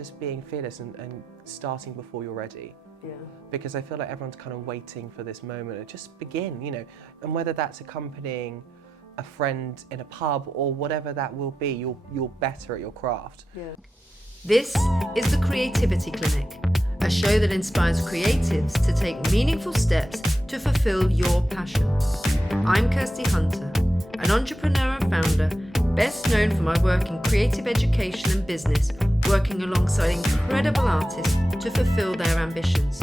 just being fearless and starting before you're ready. Yeah. Because I feel like everyone's kind of waiting for this moment to just begin, you know, and whether that's accompanying a friend in a pub or whatever that will be, you're better at your craft. Yeah. This is the Creativity Clinic, a show that inspires creatives to take meaningful steps to fulfill your passion. I'm Kirsty Hunter, an entrepreneur and founder, best known for my work in creative education and business, working alongside incredible artists to fulfill their ambitions.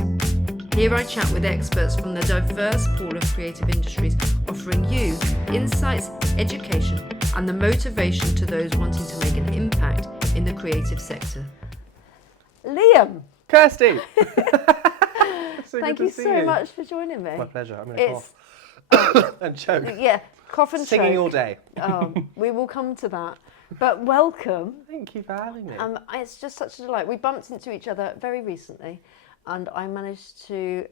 Here I chat with experts from the diverse pool of creative industries, offering you insights, education, and the motivation to those wanting to make an impact in the creative sector. Liam! Kirsty! Thank you so much for joining me. My pleasure. I'm going to cough and choke. Yeah, cough and Singing choke. all day. We will come to that. But welcome. Thank you for having me. It's just such a delight. We bumped into each other very recently and I managed to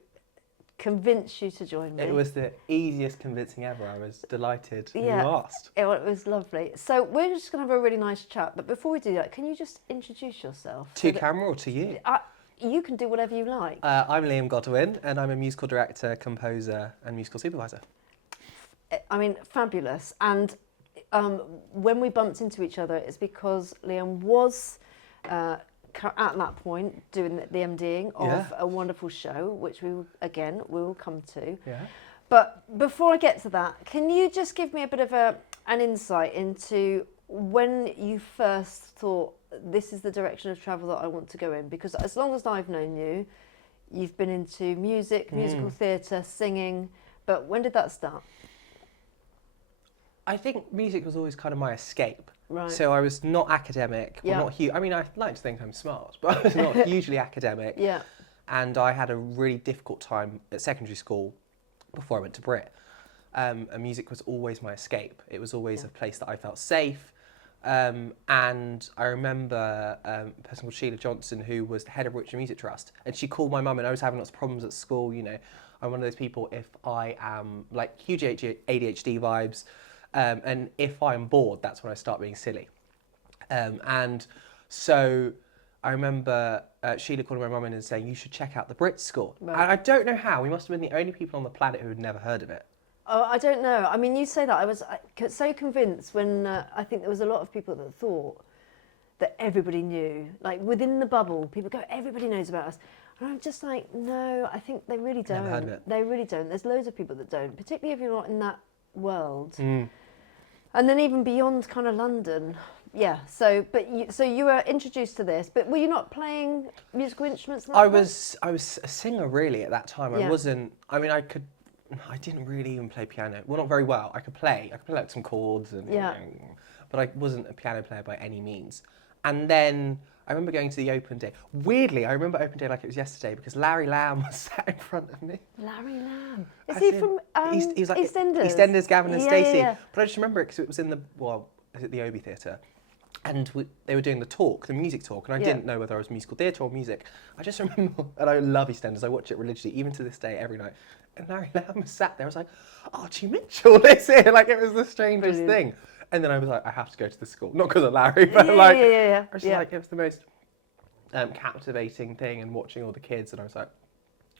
convince you to join me. It was the easiest convincing ever. I was delighted you asked. It was lovely. So we're just going to have a really nice chat. But before we do that, can you just introduce yourself? To camera or to you? You can do whatever you like. I'm Liam Godwin and I'm a musical director, composer and musical supervisor. I mean, fabulous. And when we bumped into each other, it's because Liam was at that point doing the MDing of a wonderful show, which we will come to. Yeah. But before I get to that, can you just give me a bit of an insight into when you first thought this is the direction of travel that I want to go in? Because as long as I've known you, you've been into music, musical theatre, singing. But when did that start? I think music was always kind of my escape. Right. So I was not academic, or not huge. I mean, I like to think I'm smart, but I was not hugely academic. Yeah. And I had a really difficult time at secondary school before I went to Brit. And music was always my escape. It was always a place that I felt safe. And I remember a person called Sheila Johnson, who was the head of Richmond Music Trust, and she called my mum, and I was having lots of problems at school. You know, I'm one of those people, if I am like huge ADHD vibes, and if I'm bored, that's when I start being silly. And so I remember Sheila calling my mum in and saying, you should check out the Brit School. Right. And I don't know how, we must have been the only people on the planet who had never heard of it. Oh, I don't know. I mean, you say that. I was so convinced when I think there was a lot of people that thought that everybody knew. Like within the bubble, people go, everybody knows about us. And I'm just like, no, I think they really don't. Never heard of it. They really don't. There's loads of people that don't, particularly if you're not in that world. And then even beyond kind of London. Yeah, so you were introduced to this, but were you not playing musical instruments? I was a singer really at that time. Yeah. I wasn't, I mean, I didn't really even play piano. Well, not very well. I could play like some chords, and but I wasn't a piano player by any means. And then I remember going to the open day. Weirdly, I remember open day like it was yesterday because Larry Lamb was sat in front of me. Larry Lamb. Is he from he was like EastEnders? EastEnders, Gavin and Stacey. Yeah. But I just remember it because it was in the Obi Theatre. And they were doing the music talk, and I didn't know whether I was musical theatre or music. I just remember, and I love EastEnders, I watch it religiously, even to this day, every night. And Larry Lamb was sat there, I was like, Archie Mitchell is here, like it was the strangest thing. And then I was like, I have to go to the school, not because of Larry, but I was like, it was the most captivating thing, and watching all the kids, and I was like,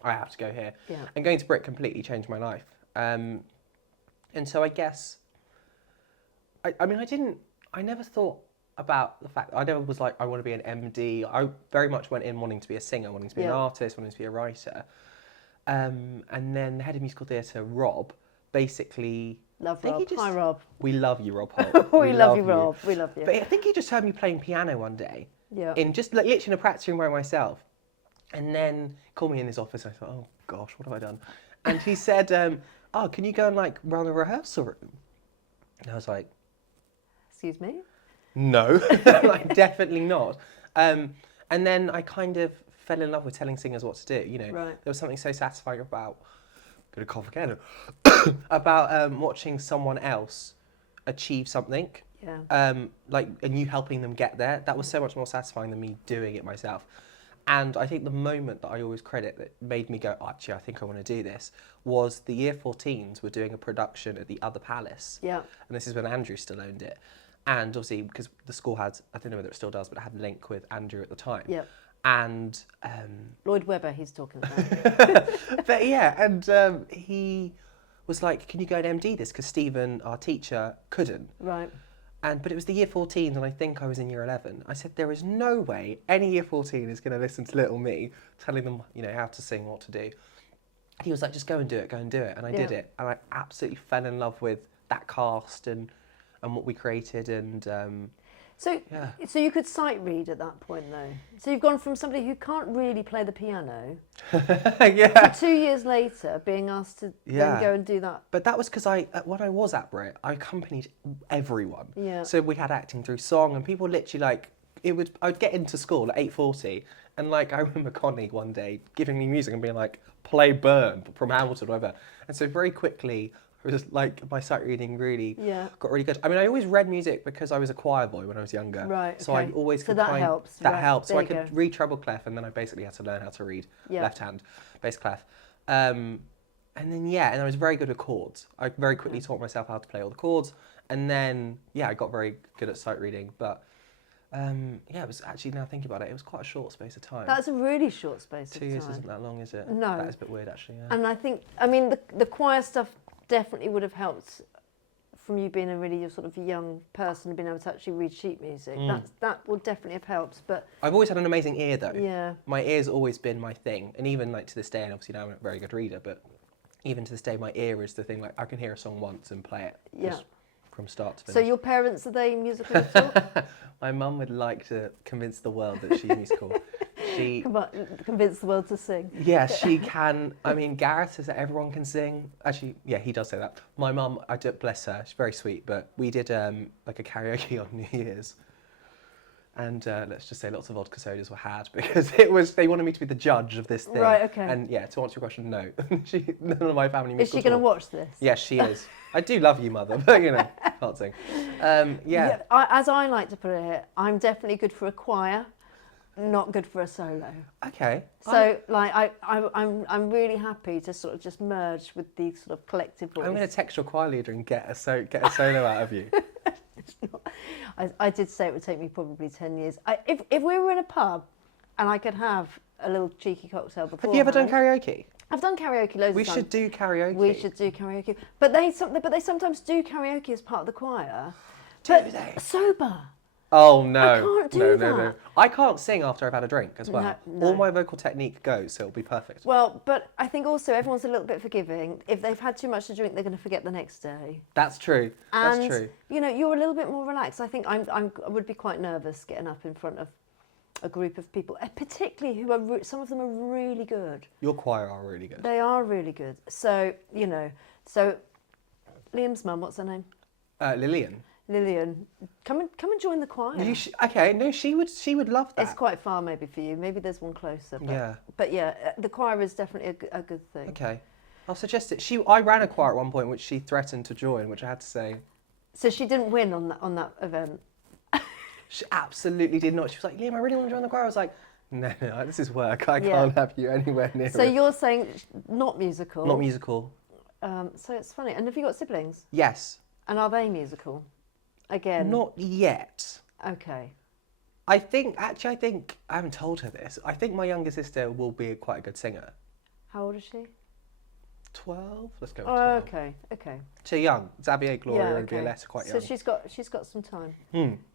I have to go here. Yeah. And going to Brit completely changed my life. And so I guess, I never thought about the fact that I never was like, I want to be an MD. I very much went in wanting to be a singer, wanting to be an artist, wanting to be a writer. And then the head of musical theatre, Rob, basically... Love Rob. Hi, Rob. We love you, Rob Holt. We love you, Rob. We love you. But I think he just heard me playing piano one day. Yeah. In just like, literally in a practice room by myself. And then called me in his office. I thought, oh gosh, what have I done? And he said, can you go and like run a rehearsal room? And I was like... Excuse me? No, like, definitely not. And then I kind of fell in love with telling singers what to do. You know, there was something so satisfying about, gonna cough again, about watching someone else achieve something. Yeah. And you helping them get there. That was so much more satisfying than me doing it myself. And I think the moment that I always credit that made me go, actually, I think I want to do this, was the Year 14s were doing a production at the Other Palace. Yeah. And this is when Andrew still owned it. And obviously, because the school had, I don't know whether it still does, but it had a link with Andrew at the time. Yep. And Lloyd Webber, he's talking about. but yeah, and he was like, "Can you go and MD this?" Because Stephen, our teacher, couldn't. Right. But it was the year 14, and I think I was in year 11. I said, "There is no way any year 14 is going to listen to little me telling them, how to sing, what to do." He was like, "Just go and do it, and I did it, and I absolutely fell in love with that cast and what we created, and So you could sight read at that point, though. So you've gone from somebody who can't really play the piano yeah. to 2 years later being asked to then go and do that. But that was because when I was at Brit, I accompanied everyone. Yeah. So we had acting through song, and people literally I'd get into school at 8:40, and I remember Connie one day giving me music and being like, "Play Burn" from Hamilton, or whatever. And so very quickly, it was my sight reading really got really good. I mean, I always read music because I was a choir boy when I was younger. Right. So I always could that helps. That right. helped. So I There you could read treble clef, and then I basically had to learn how to read left hand bass clef. And I was very good at chords. I very quickly taught myself how to play all the chords, and then I got very good at sight reading. But it was actually, now thinking about it, it was quite a short space of time. That's a really short space of time. 2 years isn't that long, is it? No. That is a bit weird, actually. Yeah. And the choir stuff definitely would have helped from you being a really sort of young person and being able to actually read sheet music. That would definitely have helped. But I've always had an amazing ear, though. yeah, My ear's always been my thing, and even to this day, and obviously now I'm a very good reader, but even to this day, my ear is the thing. I can hear a song once and play it just from start to finish. So your parents, are they musical at all? My mum would like to convince the world that she's musical. She Come on, convince the world to sing. Yeah, she can. I mean, Gareth says that everyone can sing. Actually, yeah, he does say that. My mum, I do, bless her, she's very sweet, but we did a karaoke on New Year's. And let's just say lots of vodka sodas were had because they wanted me to be the judge of this thing. Right, okay. And to answer your question, no. None of my family Is she going to watch this? Yes, she is. I do love you, mother, but can't sing. As I like to put it, I'm definitely good for a choir, not good for a solo. Okay. So I'm really happy to sort of just merge with the sort of collective voice. I'm going to text your choir leader and get a solo out of you. I did say it would take me probably 10 years. If we were in a pub and I could have a little cheeky cocktail before. Have you ever done karaoke? I've done karaoke loads of times. We should do karaoke. We should do karaoke. But they sometimes do karaoke as part of the choir. Do they? Sober. Oh no. I can't do that. No. I can't sing after I've had a drink as well. No. All my vocal technique goes, so it'll be perfect. Well, but I think also everyone's a little bit forgiving. If they've had too much to drink, they're going to forget the next day. That's true. And, That's true. You're a little bit more relaxed. I think I would be quite nervous getting up in front of a group of people, particularly who are some of them are really good. Your choir are really good. They are really good. So Liam's mum, what's her name? Lillian. Lillian, come and join the choir. She would love that. It's quite far maybe for you. Maybe there's one closer. But the choir is definitely a good thing. Okay. I'll suggest it. I ran a choir at one point which she threatened to join, which I had to say. So she didn't win on that event? She absolutely did not. She was like, "Liam, I really want to join the choir." I was like, No, this is work. I can't have you anywhere near So it. you're saying not musical? Not musical. So it's funny. And have you got siblings? Yes. And are they musical? Again? Not yet. Okay. I think, I haven't told her this, I think my younger sister will be quite a good singer. How old is she? 12? Let's go with 12. Okay. Too young. Xavier, Gloria and Violetta are quite young. So she's got some time.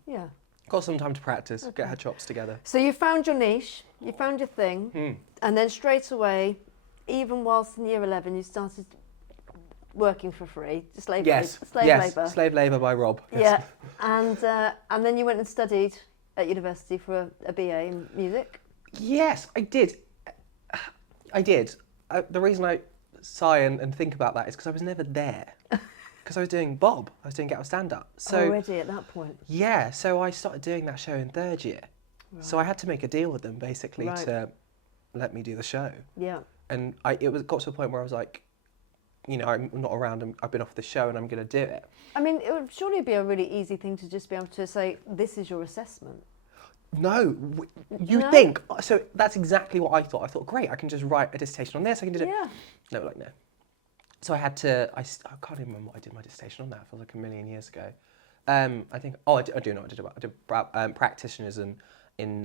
Yeah. Got some time to practice, get her chops together. So you found your niche, you found your thing, and then straight away, even whilst in year 11, you started working for free, slave labour. Slave labour by Rob. Yes. Yeah, and then you went and studied at university for a BA in music. Yes, I did. The reason I sigh and think about that is because I was never there. Because I was doing Bob, I was doing Get Up Stand Up. So, already at that point? Yeah, so I started doing that show in third year. Right. So I had to make a deal with them basically to let me do the show. Yeah. And it got to a point where I was like, I'm not around, I've been off the show and I'm going to do it. I mean, it would surely be a really easy thing to just be able to say, this is your assessment. No, think. So that's exactly what I thought. I thought, great, I can just write a dissertation on this, I can do it. Yeah. No, no. So I had to, I can't even remember what I did my dissertation on that, it feels like a million years ago. I think. Oh, I do know what I did. I did practitioners and in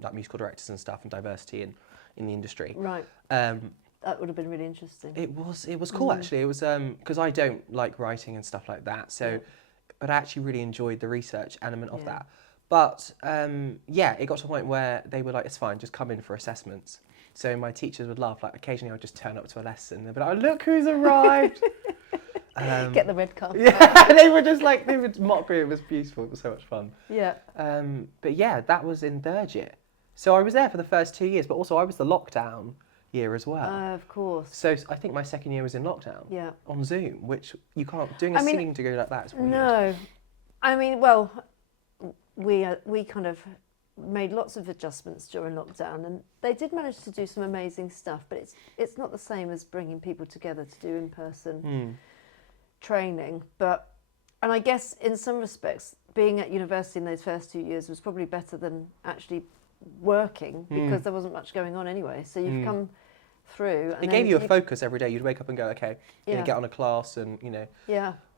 like musical directors and stuff and diversity in the industry. Right. That would have been really interesting. It was cool actually. It was because I don't like writing and stuff like that. So, but I actually really enjoyed the research element of that. But it got to a point where they were like, "It's fine, just come in for assessments." So my teachers would laugh. Like occasionally, I'd just turn up to a lesson. They'd be like, "Look who's arrived!" Get the red card. Yeah, they would mock me. It was beautiful. It was so much fun. Yeah. But yeah, that was in third year. So I was there for the first 2 years, but also I was the lockdown year as well. Of course. So I think my second year was in lockdown. Yeah. On Zoom, which you can't doing a singing degree like that. Is weird. No, I mean, well, we kind of made lots of adjustments during lockdown, and they did manage to do some amazing stuff. But it's not the same as bringing people together to do in person training. And I guess in some respects, being at university in those first 2 years was probably better than actually working because there wasn't much going on anyway. So you've come through. And it gave you a focus every day. You'd wake up and go, okay, I'm gonna get on a class and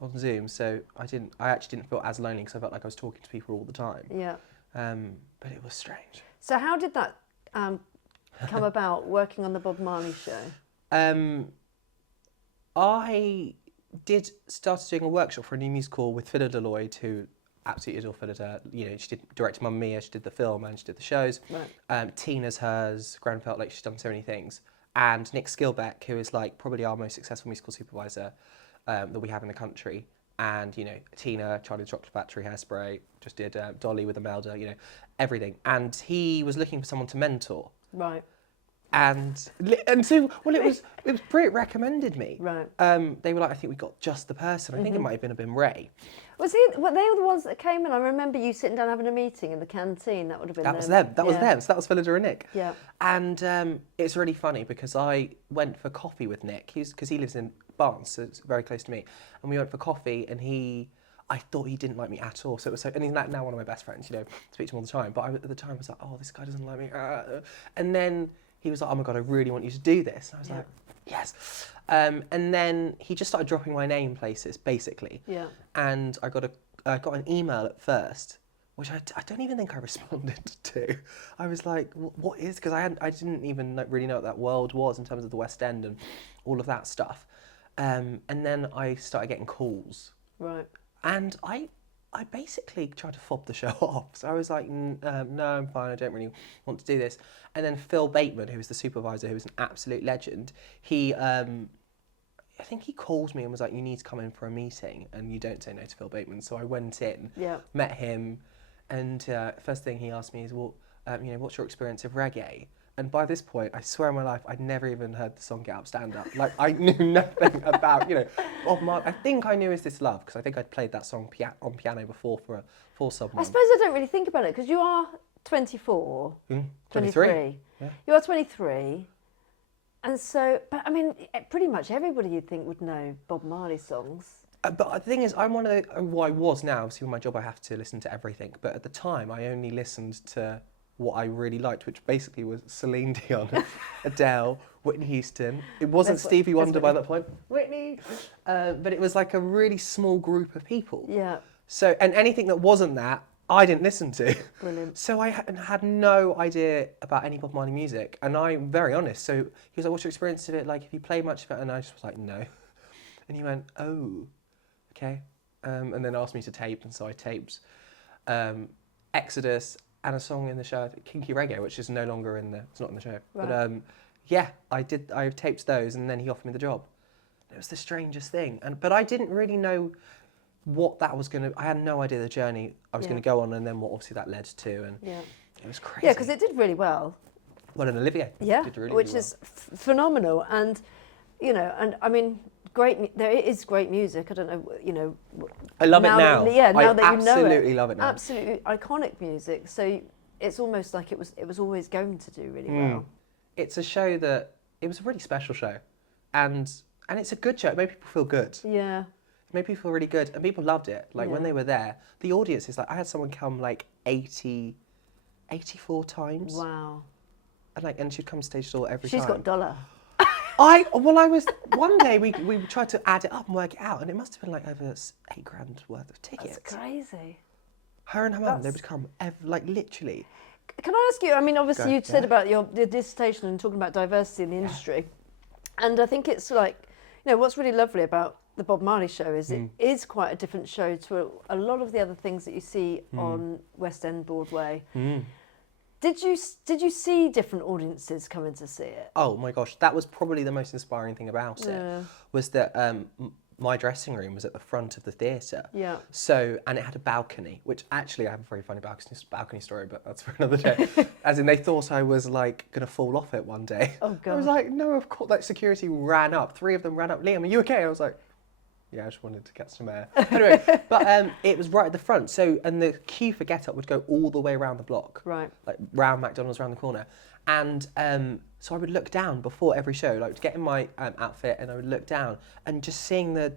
on Zoom. So I actually didn't feel as lonely because I felt like I was talking to people all the time. Yeah. But it was strange. So how did that come about, working on the Bob Marley show? I started doing a workshop for a new musical with Phyllida Lloyd, who absolutely adore Phyllida. She did direct Mamma Mia, she did the film and she did the shows. Right. Tina's hers, Grenfell, like she's done so many things. And Nick Skilbeck, who is like probably our most successful musical supervisor that we have in the country. And, Tina, Charlie the Chocolate Factory, Hairspray, just did Dolly with Imelda, everything. And he was looking for someone to mentor. Right. And so, it was Brit recommended me. Right. They were like, I think we got just the person. I think it might have been Ray. Were they the ones that came in? I remember you sitting down having a meeting in the canteen. That would have been That was them. That was them. So that was Phyllida and Nick. Yeah. And it's really funny because I went for coffee with Nick. Because he lives in Barnes, so it's very close to me. And we went for coffee, and I thought he didn't like me at all. So it was and he's now one of my best friends. Speak to him all the time. But at the time, I was like, oh, this guy doesn't like me. And then he was like, oh my God, I really want you to do this. And I was like, yes. And then he just started dropping my name places, basically. Yeah. And I got an email at first, which I don't even think I responded to. I was like, what is? Because I didn't even really know what that world was in terms of the West End and all of that stuff. And then I started getting calls. Right. And I basically tried to fob the show off. So I was like, no, I'm fine. I don't really want to do this. And then Phil Bateman, who was the supervisor, who was an absolute legend, I think he called me and was like, you need to come in for a meeting and you don't say no to Phil Bateman. So I went in, met him, and first thing he asked me is, well, what's your experience of reggae? And by this point, I swear on my life, I'd never even heard the song Get Up, Stand Up. Like, I knew nothing about, Bob Marley. I think I knew Is This Love, because I think I'd played that song on piano before for someone. I suppose I don't really think about it, because you are 24. 23. Yeah. You are 23. And so, but I mean, pretty much everybody you'd think would know Bob Marley songs. But the thing is, I'm one of the, well, I was now, obviously with my job I have to listen to everything, but at the time I only listened to what I really liked, which basically was Celine Dion, Adele, Whitney Houston. It wasn't Stevie Wonder by that point, Whitney, but it was like a really small group of people. Yeah. So, and anything that wasn't that, I didn't listen to. Brilliant. So I had no idea about any Bob Marley music, and I'm very honest. So he was like, what's your experience of it? Like, have you played much of it? And I just was like, no. And he went, oh, okay. And then asked me to tape, and so I taped Exodus and a song in the show, Kinky Reggae, which is no longer it's not in the show. Right. But yeah, I taped those, and then he offered me the job. It was the strangest thing. But I didn't really know what that was I had no idea the journey I was going to go on, and then what obviously that led to, and it was crazy. Yeah, because it did really well. Well, in Olivier. Yeah, did really, which really is phenomenal, and and I mean, there is great music. I don't know, I love it now. Now that you know it. Absolutely love it now. Absolutely iconic music. So it's almost like it was always going to do really well. It's a show that it was a really special show, and it's a good show. It made people feel good. Yeah. It made people feel really good, and people loved it. Like when they were there, the audience is like, I had someone come like 84 times. Wow. And she'd come stage door every time. She's got dollar. One day we tried to add it up and work it out, and it must have been like over £8,000 worth of tickets. That's crazy. Her and her mum, they would come like literally. Can I ask you, I mean, obviously you said yeah. about your dissertation and talking about diversity in the industry. And I think it's like, you know, what's really lovely about the Bob Marley show is it is quite a different show to a lot of the other things that you see on West End Broadway. Did you see different audiences coming to see it? Oh my gosh, that was probably the most inspiring thing about it, was that my dressing room was at the front of the theatre. Yeah. So, and it had a balcony, which actually I have a very funny balcony story, but that's for another day. As in, they thought I was like going to fall off it one day. Oh God. I was like, no, of course. Like, security ran up. 3 of them ran up. Liam, are you okay? I was like, yeah, I just wanted to get some air. Anyway, but it was right at the front. So, and the queue for Get Up would go all the way around the block. Right. Like round McDonald's around the corner. And so I would look down before every show, like to get in my outfit, and I would look down and just seeing the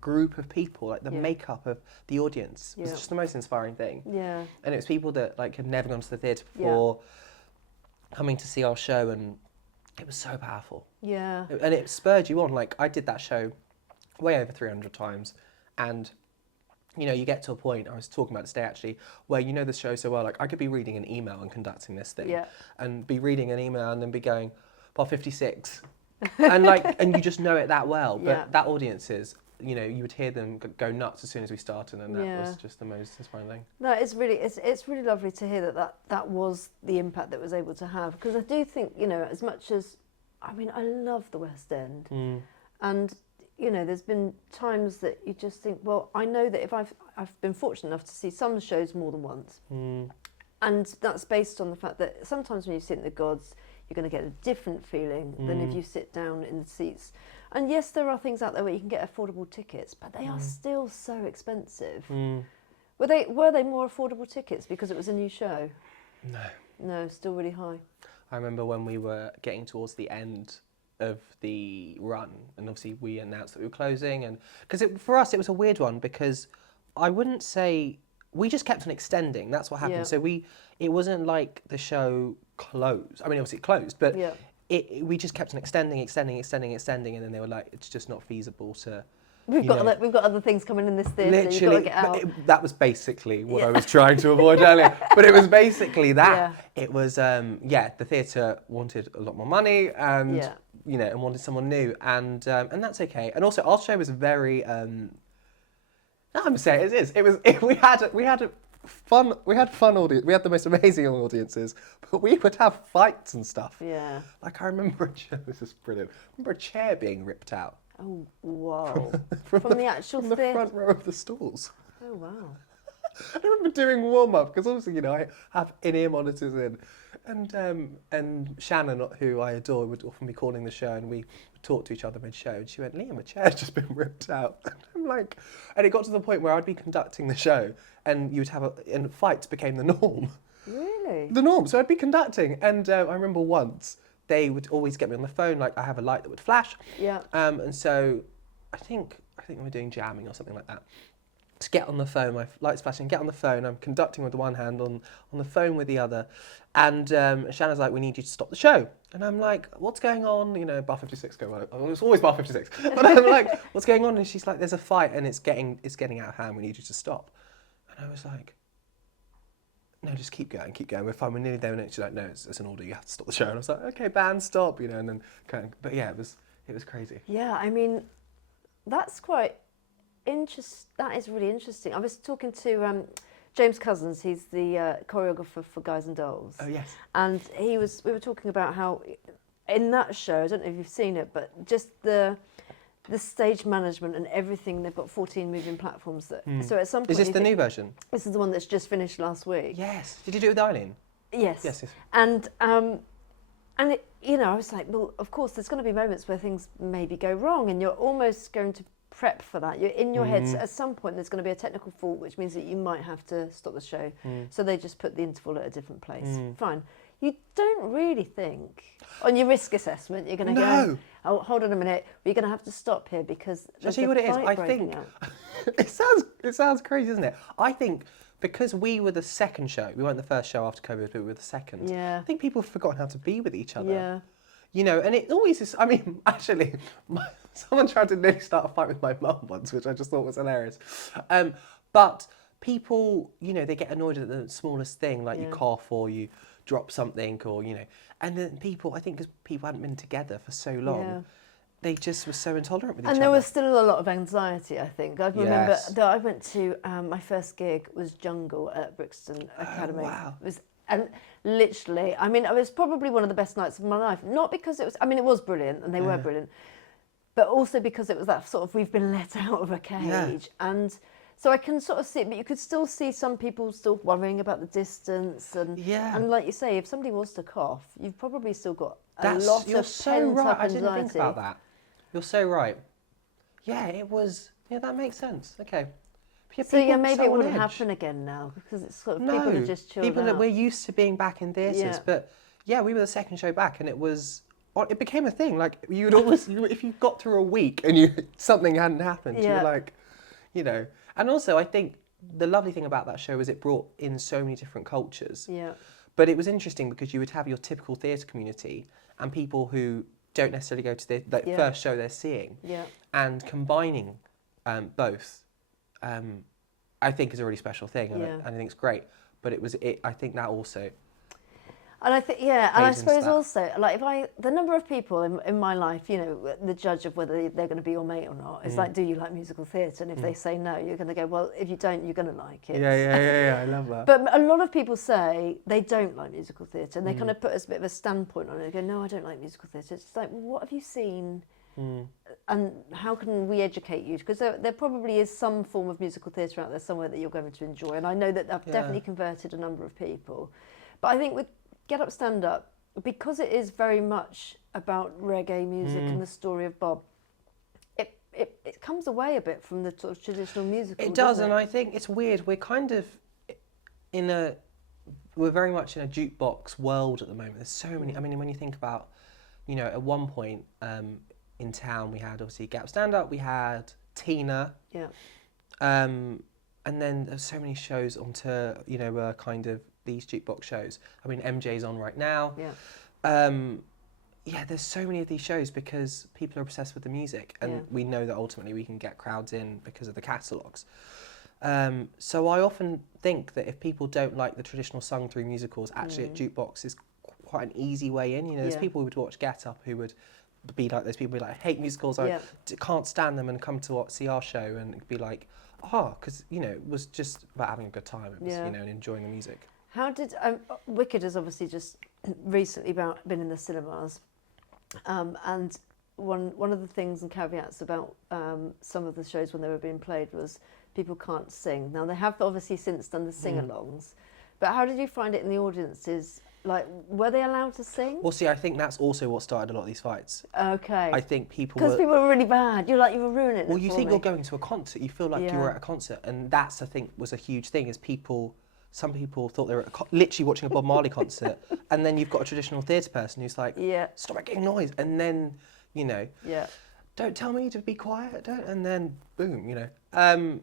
group of people, like the makeup of the audience was just the most inspiring thing. Yeah. And it was people that like had never gone to the theatre before coming to see our show, and it was so powerful. Yeah. And it spurred you on. Like, I did that show way over 300 times, and you know, you get to a point, I was talking about this today actually, where you know the show so well, like I could be reading an email and conducting this thing, and be reading an email and then be going, part 56, and like, and you just know it that well, but that audience is, you know, you would hear them go nuts as soon as we started, and that was just the most inspiring thing. No, it's really lovely to hear that was the impact that it was able to have, because I do think, you know, as much as, I mean, I love the West End, and you know, there's been times that you just think, well, I know that if I've been fortunate enough to see some shows more than once, and that's based on the fact that sometimes when you sit in the Gods, you're going to get a different feeling than if you sit down in the seats. And yes, there are things out there where you can get affordable tickets, but they are still so expensive. Were they more affordable tickets because it was a new show? No, still really high. I remember when we were getting towards the end of the run, and obviously we announced that we were closing, and because for us it was a weird one, because I wouldn't say, we just kept on extending. That's what happened. So it wasn't like the show closed. I mean, obviously it closed, but we just kept on extending, and then they were like, it's just not feasible to. We've got other things coming in this theatre. You've got to get out. That was basically what I was trying to avoid earlier. But it was basically that. It was the theatre wanted a lot more money, and you know, and wanted someone new, and that's okay. And also, our show was very. I'm saying it is. We had fun audience. We had the most amazing audiences, but we would have fights and stuff. Yeah. Like, I remember this is brilliant. I remember a chair being ripped out. Oh wow! from the actual from the front row of the stalls. Oh wow! I remember doing warm up, because obviously, you know, I have in-ear monitors in, and Shannon, who I adore, would often be calling the show, and we would talk to each other mid-show, and she went, "Liam, a chair's just been ripped out." And I'm like, and it got to the point where I'd be conducting the show, and you would have and fights became the norm. Really? The norm. So I'd be conducting, and I remember once they would always get me on the phone, like I have a light that would flash. Yeah. And so I think we were doing jamming or something like that. To get on the phone, my light's flashing, get on the phone, I'm conducting with the one hand, on the phone with the other. And Shanna's like, we need you to stop the show. And I'm like, what's going on? You know, bar 56 go on. It's always bar 56. But I'm like, what's going on? And she's like, there's a fight and it's getting out of hand, we need you to stop. And I was like, no, just keep going, we're fine, we're nearly there. And she's like, no, it's an order, you have to stop the show. And I was like, okay, band, stop, you know, and then kind of, but yeah, it was crazy. Yeah, I mean, that's quite interesting. That is really interesting. I was talking to James Cousins, he's the choreographer for Guys and Dolls. Oh yes. And we were talking about how in that show, I don't know if you've seen it, but just the stage management and everything, they've got 14 moving platforms. So at some point... Is this the new version? This is the one that's just finished last week. Yes. Did you do it with Eileen? Yes. Yes. And it, you know, I was like, well, of course, there's going to be moments where things maybe go wrong, and you're almost going to prep for that. You're in your head, so at some point there's going to be a technical fault, which means that you might have to stop the show. So they just put the interval at a different place. Fine. You don't really think on your risk assessment you're going to go, oh, hold on a minute, we're going to have to stop here because there's what it is. I breaking think out. it sounds crazy, doesn't it? I think because we were the second show, we weren't the first show after COVID, but we were the second. Yeah. I think people have forgotten how to be with each other. Yeah. you know, and it always is. I mean, actually, someone tried to nearly start a fight with my mum once, which I just thought was hilarious. But people, you know, they get annoyed at the smallest thing, like you cough or you drop something, or you know, and then people, I think, because people hadn't been together for so long, they just were so intolerant with each other. And there was still a lot of anxiety, I think. I remember that I went to my first gig was Jungle at Brixton Academy. Wow. It was, and literally, I mean, it was probably one of the best nights of my life. Not because it was, I mean, it was brilliant and they were brilliant, but also because it was that sort of, we've been let out of a cage. And so I can sort of see it, but you could still see some people still worrying about the distance. And like you say, if somebody was to cough, you've probably still got a lot you're of so pent-up right. I anxiety. didn't think about that. You're so right. Yeah, it was. Yeah, that makes sense. Okay. So yeah, maybe it wouldn't happen again now because it's sort of people are just chilled people out. that we're used to being back in theatres, but yeah, we were the second show back, and it became a thing. Like you'd always, if you got through a week and something hadn't happened, you were like, you know. And also, I think the lovely thing about that show is it brought in so many different cultures. Yeah. But it was interesting because you would have your typical theatre community and people who don't necessarily go to the first show they're seeing. Yeah. And combining both, I think is a really special thing, and I think it's great. But I think that also. And I think, and I suppose also, like, the number of people in my life, you know, the judge of whether they're going to be your mate or not, is like, do you like musical theatre? And if they say no, you're going to go, well, if you don't, you're going to like it. Yeah, I love that. But a lot of people say they don't like musical theatre, and they kind of put us a bit of a standpoint on it. They go, no, I don't like musical theatre. It's like, well, what have you seen? And how can we educate you? Because there probably is some form of musical theatre out there somewhere that you're going to enjoy. And I know that I've definitely converted a number of people. But I think with Get Up, Stand Up, because it is very much about reggae music and the story of Bob, it comes away a bit from the sort of traditional musical. It does, and I think it's weird. We're kind of we're very much in a jukebox world at the moment. There's so many. I mean, when you think about, you know, at one point in town we had obviously Get Up, Stand Up. We had Tina. Yeah. And then there's so many shows onto, you know, kind of these jukebox shows. I mean, MJ's on right now. Yeah. There's so many of these shows because people are obsessed with the music, and we know that ultimately we can get crowds in because of the catalogues. So I often think that if people don't like the traditional sung through musicals, actually at jukebox is quite an easy way in. You know, there's people who would watch Get Up who would be like, there's people who like, I hate musicals, I can't stand them, and come to see our show and be like, because, you know, it was just about having a good time. It was, you know, and enjoying the music. How did Wicked has obviously just recently been in the cinemas, and one of the things and caveats about some of the shows when they were being played was people can't sing. Now they have obviously since done the sing-alongs, but how did you find it in the audiences? Like, were they allowed to sing? Well, see, I think that's also what started a lot of these fights. Okay. I think people because people were really bad. You're like, you were ruining it. Well, you think you're going to a concert. You feel like you were at a concert, and that's, I think, was a huge thing. Is some people thought they were literally watching a Bob Marley concert, and then you've got a traditional theatre person who's like, stop making noise, and then, you know, don't tell me to be quiet, and then boom, you know.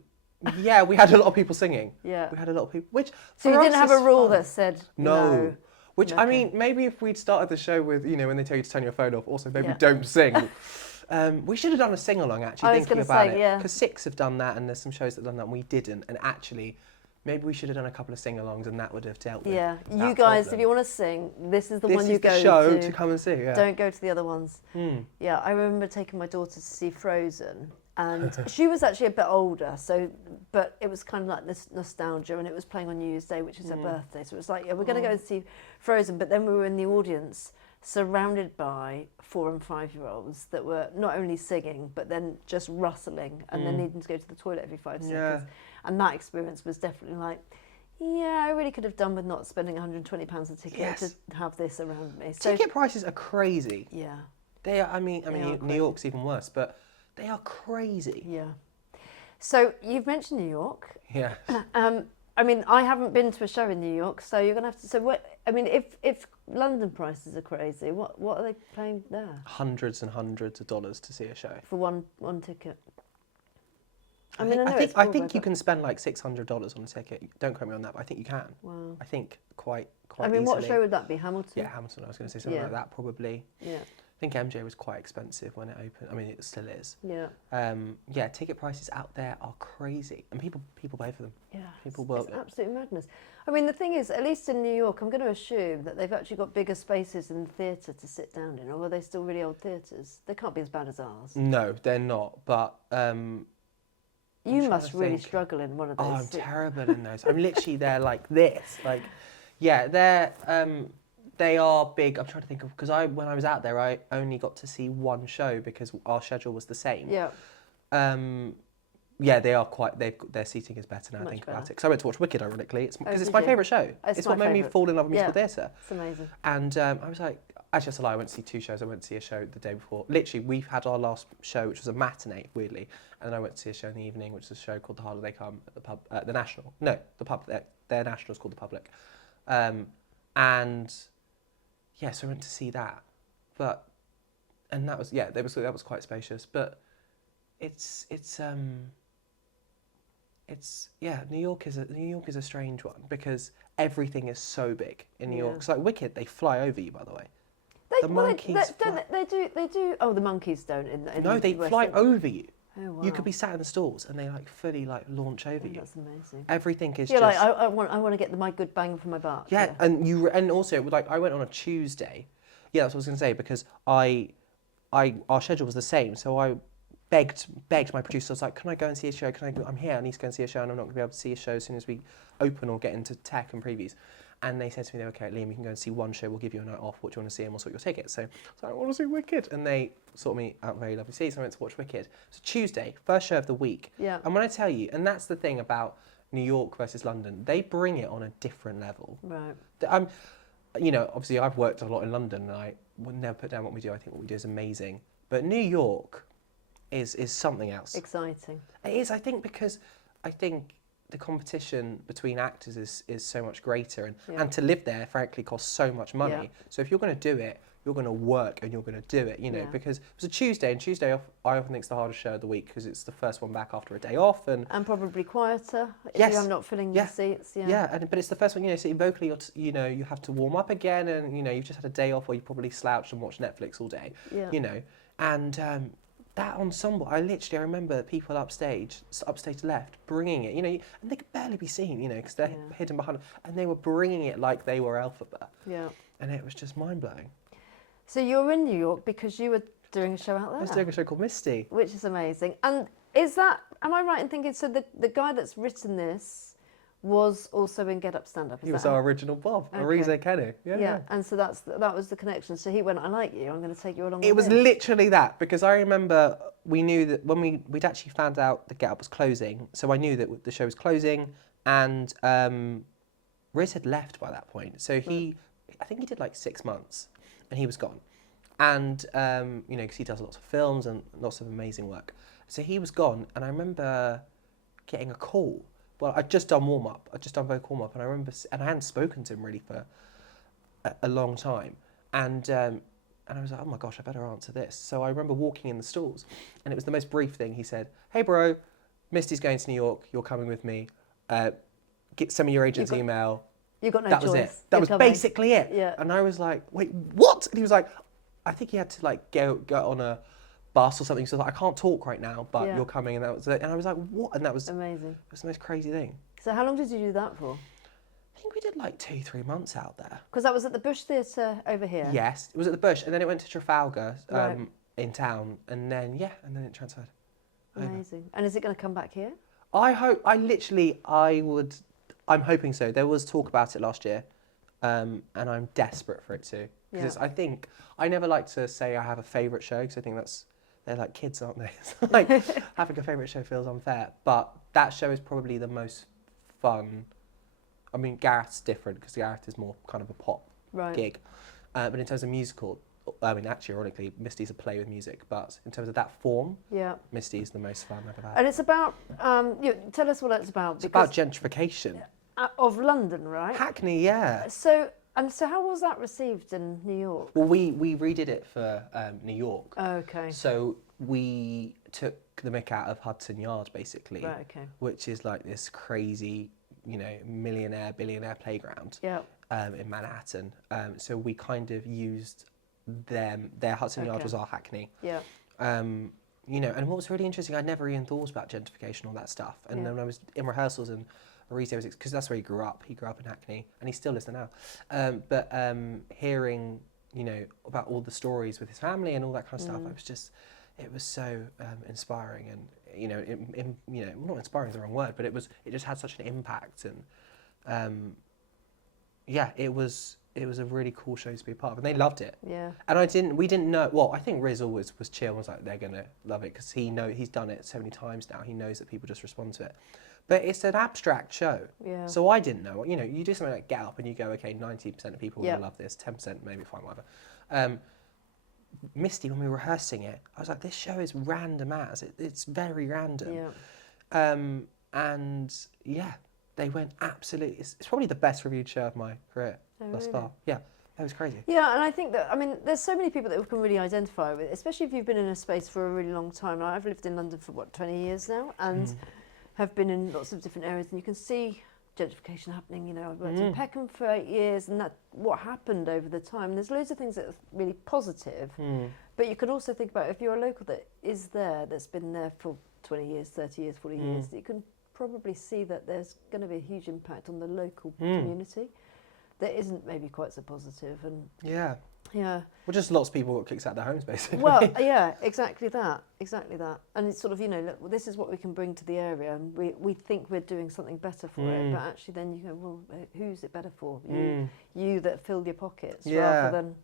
Yeah, we had a lot of people singing. Yeah, we had a lot of people. Which so you didn't have a rule that said no. Which I mean, maybe if we'd started the show with, you know, when they tell you to turn your phone off, also maybe don't sing. We should have done a sing-along, actually, thinking about it. Because Six have done that, and there's some shows that have done that, and we didn't. And actually, maybe we should have done a couple of sing-alongs, and that would have dealt with that you guys, problem. If you want to sing, this is the one you go to. This is the show to come and see, Don't go to the other ones. Yeah, I remember taking my daughter to see Frozen, and she was actually a bit older, but it was kind of like this nostalgia, and it was playing on New Year's Day, which is her birthday, so it was like, we're going to go and see Frozen, but then we were in the audience surrounded by 4 and 5-year-olds that were not only singing, but then just rustling, and then needing to go to the toilet every 5 seconds. And that experience was definitely like, I really could have done with not spending £120 a ticket to have this around me. So, ticket prices are crazy. Yeah. They are, I mean, New York's even worse, but they are crazy. Yeah. So you've mentioned New York. Yeah. I mean, I haven't been to a show in New York, so you're going to have to. So what? I mean, if London prices are crazy, what are they paying there? Hundreds and hundreds of dollars to see a show for one ticket. I mean, I think you can spend like $600 on a ticket. Don't quote me on that, but I think you can. Wow. I think quite I mean, easily. what show would that be? Hamilton? Yeah, Hamilton. I was going to say something like that probably. Yeah. I think MJ was quite expensive when it opened. I mean, it still is. Yeah. Yeah, ticket prices out there are crazy, and people pay for them. Yeah. People will. It's absolute madness. I mean, the thing is, at least in New York, I'm going to assume that they've actually got bigger spaces in the theatre to sit down in, or are they still really old theatres? They can't be as bad as ours. No, they're not. But you must really struggle in one of those. Oh, I'm terrible in those. I'm literally there like this. Like, yeah, they're they are big. I'm trying to think of, because when I was out there, I only got to see one show because our schedule was the same. Yeah. Yeah, they are quite. Their seating is better now. I think about it, because I went to watch Wicked, ironically. Because it's my favourite show. It's what made me fall in love with musical theatre. It's amazing. And I was like, actually, that's a lie. I went to see 2 shows. I went to see a show the day before. Literally, we've had our last show, which was a matinee, weirdly, and then I went to see a show in the evening, which is a show called The Harder They Come at the pub, the National. No, the pub. Their National is called the Public, and yeah, so I went to see that, and that was that was quite spacious, but it's New York is a strange one because everything is so big in New York. It's like Wicked, they fly over you, by the way. The monkeys they do. Oh, the monkeys don't. No, they fly over you. Oh, wow. You could be sat in the stalls and they like fully like launch over you. That's amazing. Everything is You're just. like, I want to get my good bang for my buck. Yeah, and also like I went on a Tuesday. Yeah, that's what I was gonna say, because our schedule was the same, so I begged my producer. I was like, can I go and see a show? I'm here. I need to go and see a show, and I'm not gonna be able to see a show as soon as we open or get into tech and previews. And they said to me, okay, Liam, you can go and see one show. We'll give you a night off. What do you want to see? And we'll sort your tickets. So I was like, I want to see Wicked. And they sorted me out very lovely seats. I went to watch Wicked. So Tuesday, first show of the week. Yeah. And when I tell you, and that's the thing about New York versus London, they bring it on a different level. Right. Obviously I've worked a lot in London and I would never put down what we do. I think what we do is amazing. But New York is something else. Exciting. It is, I think, because I think the competition between actors is so much greater, and to live there, frankly, costs so much money. Yeah. So if you're going to do it, you're going to work and you're going to do it, because it was a Tuesday, and Tuesday off, I often think it's the hardest show of the week because it's the first one back after a day off. And probably quieter if yes. you're not filling the seats. Yeah. But it's the first one, so vocally, you have to warm up again, and, you've just had a day off where you probably slouched and watched Netflix all day, and that ensemble, I remember people upstage left, bringing it, and they could barely be seen, because they're hidden behind, and they were bringing it like they were Alphabet. Yeah. And it was just mind-blowing. So you're in New York because you were doing a show out there? I was doing a show called Misty. Which is amazing. And am I right in thinking, so the guy that's written this was also in Get Up Stand Up? He was our original Bob, Arize Kenny. Yeah. And so that was the connection. So he went, I like you, I'm going to take you along. It was literally that, because I remember we knew that when we'd actually found out that Get Up was closing, so I knew that the show was closing, and Riz had left by that point. So I think he did like 6 months, and he was gone. And, because he does lots of films and lots of amazing work. So he was gone, and I remember getting a call. Well, I'd just done warm-up. I'd just done vocal warm-up, and I hadn't spoken to him really for a long time. And I was like, oh my gosh, I better answer this. So I remember walking in the stalls, and it was the most brief thing. He said, hey bro, Misty's going to New York, you're coming with me. Get some of your agent's email. You got no choice. That was it. That was basically it. Yeah. And I was like, wait, what? And he was like, I think he had to like go on a bus or something. So I was like, I can't talk right now, but you're coming. And that was it. And I was like, what? And that was amazing. It was the most crazy thing. So how long did you do that for? I think we did like 2-3 months out there. Because that was at the Bush Theatre over here. Yes, it was at the Bush, and then it went to Trafalgar in town, and then it transferred. Amazing. And is it going to come back here? I'm hoping so. There was talk about it last year, and I'm desperate for it to. Because I never like to say I have a favourite show, because I think they're like kids, aren't they? It's like having a favourite show feels unfair. But that show is probably the most fun. I mean, Gareth's different, because Gareth is more kind of a pop gig. But in terms of musical, I mean, actually, ironically, Misty's a play with music. But in terms of that form, Misty is the most fun I've ever had. And it's about, tell us what it's about. It's about gentrification. Of London, right? Hackney, yeah. So And so how was that received in New York? Well, we redid it for New York. Okay. So we took the mick out of Hudson Yard, basically, Right, okay. which is like this crazy, millionaire, billionaire playground Yeah. in Manhattan. So we kind of used their Hudson Yard Okay. was our Hackney. Yeah. And what was really interesting, I'd never even thought about gentrification, all that stuff. And Yeah. then when I was in rehearsals and Mauricio was, because that's where he grew up. He grew up in Hackney, and he still lives there now. But hearing, about all the stories with his family and all that kind of stuff, it was so inspiring, and not inspiring is the wrong word, but it just had such an impact, and it was a really cool show to be a part of, and they loved it. Yeah. And we didn't know. Well, I think Riz always was chill and was like, they're gonna love it because he's done it so many times now. He knows that people just respond to it. But it's an abstract show. Yeah. So I didn't know. You do something like Get Up and you go, okay, 90% of people Yeah. will love this, 10% maybe fine, whatever. Misty, when we were rehearsing it, I was like, this show is random as. It's very random. Yeah. And yeah, they went absolutely. It's probably the best reviewed show of my career thus really? far. Yeah, that was crazy. Yeah, and I think that, there's so many people that we can really identify with, especially if you've been in a space for a really long time. I've lived in London for, 20 years now, and have been in lots of different areas, and you can see gentrification happening. I've worked in Peckham for 8 years, and that what happened over the time. There's loads of things that are really positive, but you can also think about if you're a local that is there, that's been there for 20 years, 30 years, 40 years, you can probably see that there's going to be a huge impact on the local community that isn't maybe quite so positive. And Yeah. yeah. Well, just lots of people got kicked out of their homes, basically. Well, yeah, exactly that. And it's sort of, look, this is what we can bring to the area, and we think we're doing something better for it, but actually then you go, well, who's it better for? You that filled your pockets, rather than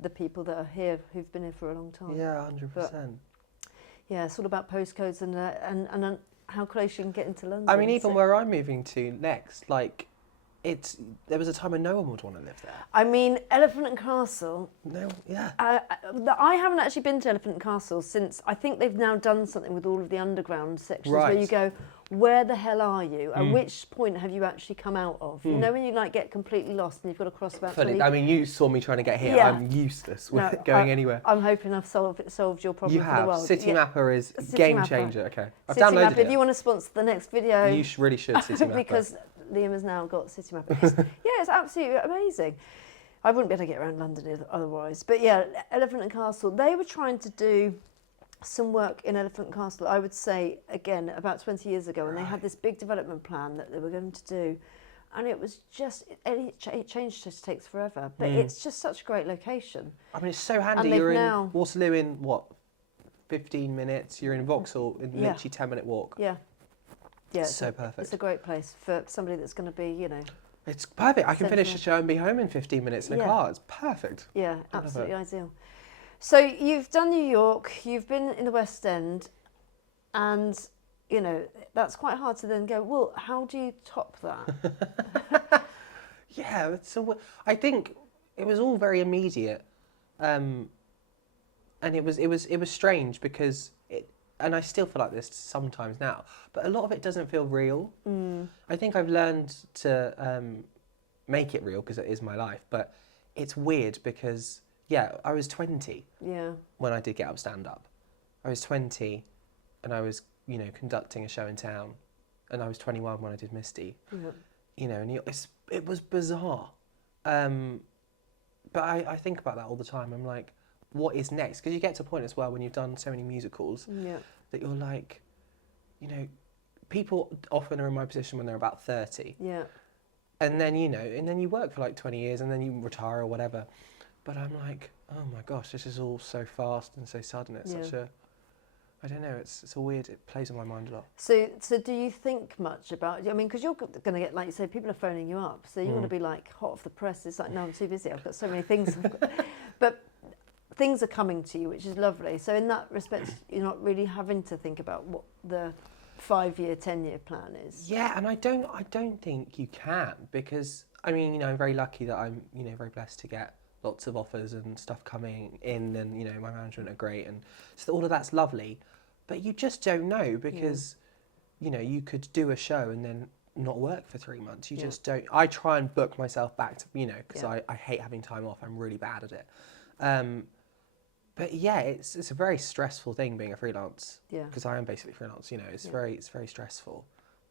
the people that are here who've been here for a long time. Yeah, 100%. But, yeah, it's all about postcodes and how close you can get into London. I mean, even where I'm moving to next, like, there was a time when no one would want to live there. I mean, Elephant and Castle. No, yeah. I haven't actually been to Elephant and Castle since, I think they've now done something with all of the underground sections where you go, where the hell are you? At which point have you actually come out of? You know when you get completely lost and you've got to cross about 20... I mean, you saw me trying to get here. Yeah. I'm useless with going anywhere. I'm hoping I've solved your problem You for the have. world. City Mapper is City game Mapper. changer. Okay, I've City downloaded Mapper, it. if you want to sponsor the next video... You really should, City Mapper. Because Liam has now got City Mapper. It's absolutely amazing. I wouldn't be able to get around London otherwise. But yeah, Elephant and Castle, they were trying to do some work in Elephant and Castle, I would say, again, about 20 years ago, and they had this big development plan that they were going to do. And it was just, change just takes forever. But it's just such a great location. I mean, it's so handy. You're in Waterloo in, 15 minutes? You're in Vauxhall in literally 10-minute walk. Yeah. Yeah, it's so perfect. It's a great place for somebody that's going to be, It's perfect. I can finish the show and be home in 15 minutes in a car. It's perfect. Yeah, absolutely ideal. So you've done New York, you've been in the West End, and, that's quite hard to then go, well, how do you top that? Yeah, I think it was all very immediate. And it was strange because and I still feel like this sometimes now, but a lot of it doesn't feel real. I think I've learned to make it real because it is my life, but it's weird because, I was 20 when I did Get Up Stand Up. I was 20 and I was, conducting a show in town, and I was 21 when I did Misty. And it was bizarre. But I think about that all the time. I'm like, what is next? Because you get to a point as well when you've done so many musicals that you're like, people often are in my position when they're about 30. Yeah. And then, and then you work for like 20 years and then you retire or whatever. But I'm like, oh my gosh, this is all so fast and so sudden. It's such a, I don't know, it's a weird, it plays on my mind a lot. So do you think much about, because you're going to get, like you say, people are phoning you up. So you want to be like hot off the press. It's like, no, I'm too busy. I've got so many things. But things are coming to you, which is lovely. So in that respect, you're not really having to think about what the 5-year, 10-year plan is. Yeah, and I don't think you can, because I mean, I'm very lucky that I'm, very blessed to get lots of offers and stuff coming in, and my management are great, and so all of that's lovely. But you just don't know, because you could do a show and then not work for 3 months. You just don't. I try and book myself back to, because I hate having time off. I'm really bad at it. But yeah, it's a very stressful thing being a freelance. Yeah. Because I am basically freelance. It's very stressful.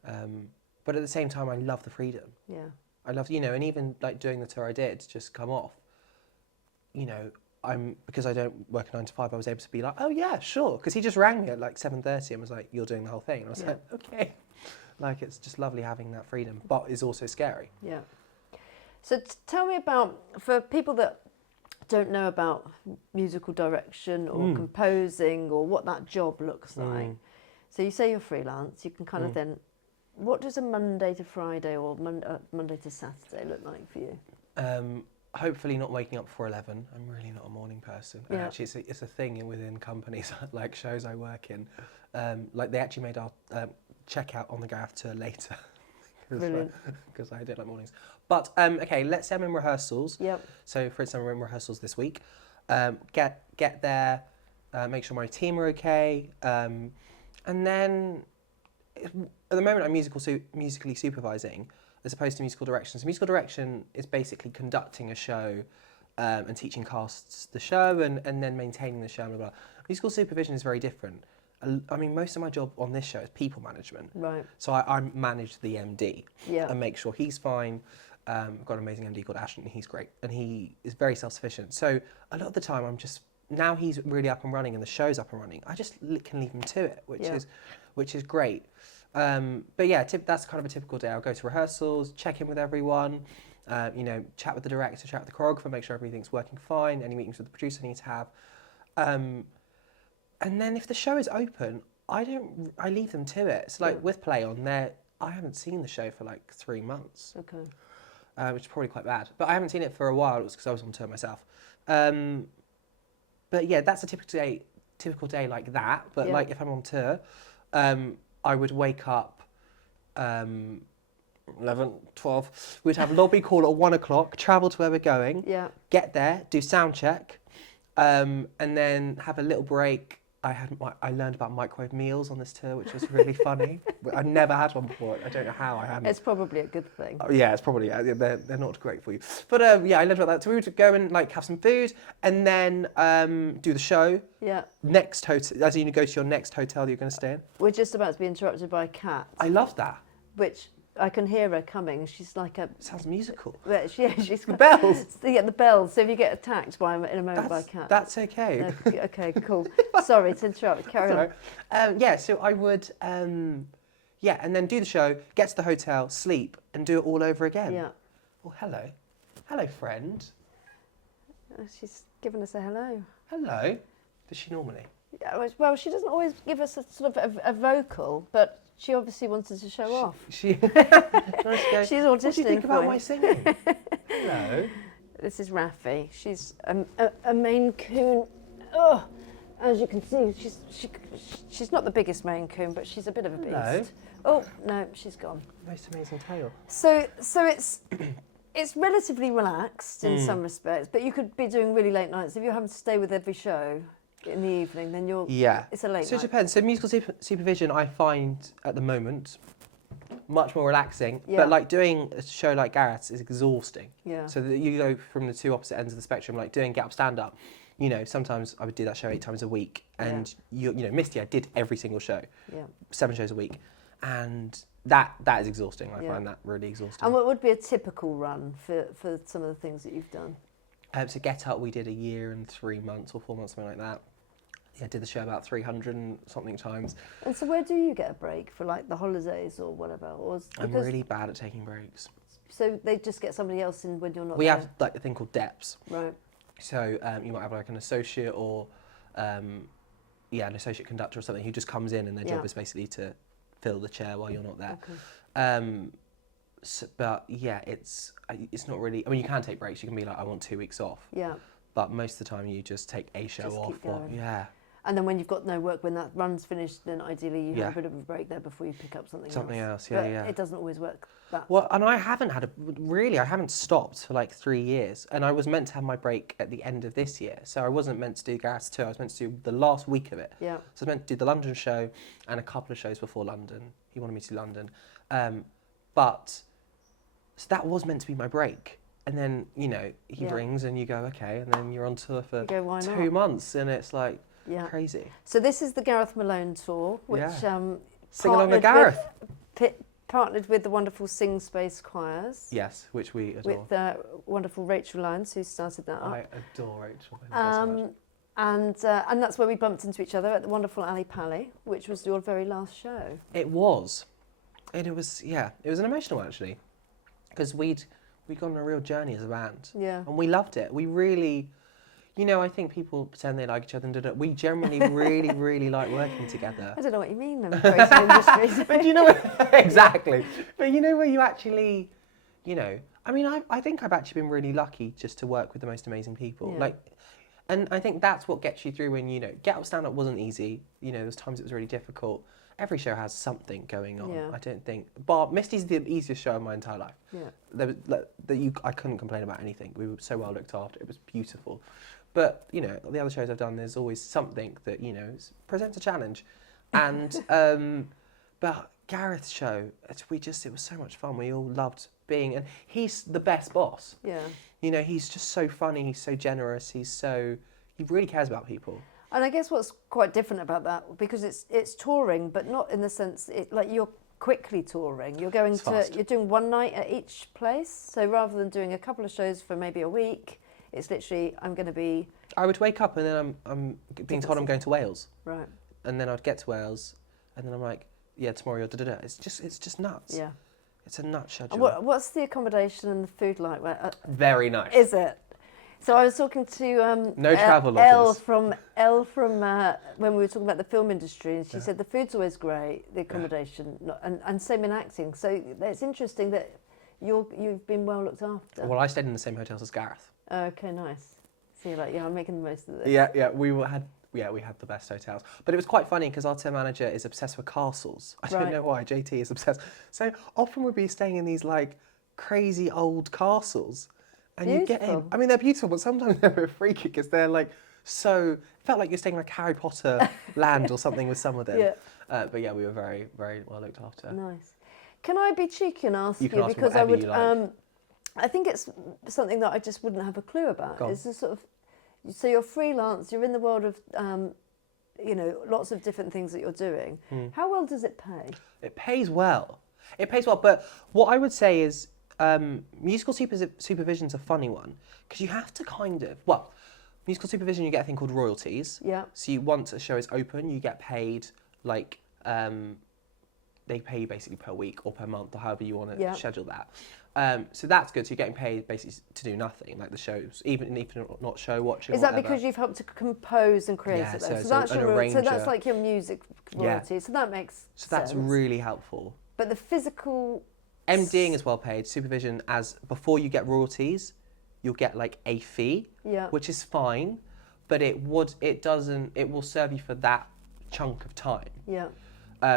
But at the same time, I love the freedom. Yeah. I love, and even like doing the tour I did to just come off. Because I don't work a 9 to 5, I was able to be like, oh yeah, sure. Because he just rang me at like 7:30 and was like, you're doing the whole thing. And I was like, okay. Like, it's just lovely having that freedom, but it's also scary. Yeah. So tell me about, for people that don't know about musical direction or composing or what that job looks like. So you say you're freelance, you can kind of then, what does a Monday to Friday or Monday to Saturday look like for you? Hopefully not waking up before 11. I'm really not a morning person. And Yeah. actually, it's a thing within companies, like shows I work in. Like they actually made our checkout on the Gareth tour later. Brilliant. Because I don't like mornings. But okay, let's say I'm in rehearsals. Yep. So for instance, we're in rehearsals this week. Get there, make sure my team are okay, and then at the moment I'm musically supervising as opposed to musical direction. So musical direction is basically conducting a show and teaching casts the show and then maintaining the show. Blah, blah. Musical supervision is very different. I mean, most of my job on this show is people management. Right. So I manage the MD Yeah. and make sure he's fine. I've got an amazing MD called Ashton, and he's great. And he is very self-sufficient. So a lot of the time now he's really up and running and the show's up and running, I just can leave him to it, which is great. But yeah, that's kind of a typical day. I'll go to rehearsals, check in with everyone, chat with the director, chat with the choreographer, make sure everything's working fine, any meetings with the producer I need to have. And then if the show is open, I leave them to it. So like with Play On there, I haven't seen the show for like 3 months. Okay. Which is probably quite bad. But I haven't seen it for a while. It was because I was on tour myself. But yeah, that's a typical day like that. But like if I'm on tour, I would wake up 11, 12. We'd have lobby call at 1 o'clock, travel to where we're going, get there, do sound check, and then have a little break. I learned about microwave meals on this tour, which was really funny. I'd never had one before. I don't know how I hadn't. It's probably a good thing. Oh, yeah, it's probably, they're not great for you. But yeah, I learned about that. So we would go and like have some food and then do the show. Yeah. Next hotel, as you go to your next hotel that you're going to stay in. We're just about to be interrupted by a cat. I love that. Which I can hear her coming. She's like a... Sounds musical. She's the bells. Yeah, the bells. So if you get attacked in a moment by a cat. That's okay. Okay, cool. Sorry to interrupt. Carry on. Yeah, so I would, and then do the show, get to the hotel, sleep, and do it all over again. Yeah. Oh, hello. Hello, friend. She's given us a hello. Hello. Does she normally? Yeah, well, she doesn't always give us a sort of a vocal, but she obviously wanted to show off. She's auditioning. What do you think about my singing? Hello. This is Raffi. She's a Maine Coon. Oh, as you can see, she's not the biggest Maine Coon, but she's a bit of a beast. Hello. Oh no, she's gone. Most amazing tail. So it's relatively relaxed in some respects, but you could be doing really late nights if you're having to stay with every show in the evening. Then it's a late night. So it depends. So musical supervision, I find at the moment much more relaxing. Yeah. But like doing a show like Gareth's is exhausting. Yeah. So that you go from the two opposite ends of the spectrum. Like doing Get Up Stand Up, sometimes I would do that show 8 times a week, and Misty, I did every single show, 7 shows a week, and that is exhausting. I find that really exhausting. And what would be a typical run for some of the things that you've done? So Get Up, we did 1 year and 3 months or 4 months, something like that. Yeah, did the show about 300 and something times. And so where do you get a break for like the holidays or whatever? I'm really bad at taking breaks. So they just get somebody else in when you're not We there? have like a thing called DEPs. Right. So you might have like an associate or an associate conductor or something who just comes in and their job is basically to fill the chair while you're not there. Okay. But yeah, it's not really. I mean, you can take breaks. You can be like, I want 2 weeks off. Yeah. But most of the time, you just take a show off. Keep going. Yeah. And then when you've got no work, when that run's finished, then ideally you have a bit of a break there before you pick up something else. Something else, but it doesn't always work that well. And I haven't stopped for like 3 years. And I was meant to have my break at the end of this year. So I wasn't meant to do Gareth's tour. I was meant to do the last week of it. Yeah. So I was meant to do the London show and a couple of shows before London. He wanted me to do London. But so that was meant to be my break. And then, you know, he Yeah. rings and you go, okay, and then you're on tour for You go, why 2 not? months, and it's like Yeah. crazy. So this is the Gareth Malone tour, which Yeah. Sing along with partnered Gareth. partnered with the wonderful Sing Space choirs. Yes, which we adore. With wonderful Rachel Lyons, who started that up. I adore Rachel. I love her so much. And that's where we bumped into each other at the wonderful Ali Pali, which was your very last show. It was. And it was an emotional one, actually. Because we'd gone on a real journey as a band. Yeah. And we loved it. We really, you know, I think people pretend they like each other and don't. We generally really, really like working together. I don't know what you mean, I'm creative industry. But you know, exactly. But you know where you actually, you know, I mean, I think I've actually been really lucky just to work with the most amazing people. Yeah. Like, and I think that's what gets you through when, you know, Get Up Stand Up wasn't easy. You know, there's times it was really difficult. Every show has something going on. Yeah. I don't think, but Misty's the easiest show of my entire life. Yeah. I couldn't complain about anything. We were so well looked after. It was beautiful. But, you know, the other shows I've done, there's always something that, you know, presents a challenge. And, but Gareth's show, it was so much fun. We all loved being, and he's the best boss. Yeah. You know, he's just so funny, he's so generous, he really cares about people. And I guess what's quite different about that, because it's touring, but not in the sense like you're quickly touring. You're you're doing one night at each place. So rather than doing a couple of shows for maybe a week, it's literally I would wake up and then I'm being told I'm going to Wales. Right. And then I'd get to Wales, and then I'm like, yeah, tomorrow you're da-da-da. It's just nuts. Yeah. It's a nut schedule. And what's the accommodation and the food like? Very nice. Is it? So I was talking to No travel Elle lodges. from when we were talking about the film industry, and she said the food's always great, the accommodation, and same in acting. So it's interesting that you've been well looked after. Well, I stayed in the same hotels as Gareth. Okay, nice. So you're like, yeah, I'm making the most of this. Yeah, we had the best hotels. But it was quite funny because our tour manager is obsessed with castles. I don't know why, JT is obsessed. So often we'd be staying in these like crazy old castles. And you get in. I mean, they're beautiful, but sometimes they're a bit freaky because they're like it felt like you're staying like Harry Potter land or something with some of them. Yeah. But yeah, we were very, very well looked after. Nice. Can I be cheeky and ask you, can ask me because I whatever would you like. I think it's something that I just wouldn't have a clue about. Go on. It's this sort of, so you're freelance, you're in the world of you know, lots of different things that you're doing. How well does it pay? It pays well. But what I would say is musical supervision's a funny one because you have to musical supervision, you get a thing called royalties. Yeah. So once a show is open, you get paid like they pay you basically per week or per month or however you want to schedule that. So that's good. So you're getting paid basically to do nothing, like the shows, even not show watching. Is that because you've helped to compose and create it? so that's an your arranger. so that's like your music royalty. So that makes sense. So that's really helpful. But the physical MDing is well paid. Supervision, as before you get royalties, you'll get like a fee, which is fine, but it will serve you for that chunk of time. Yeah.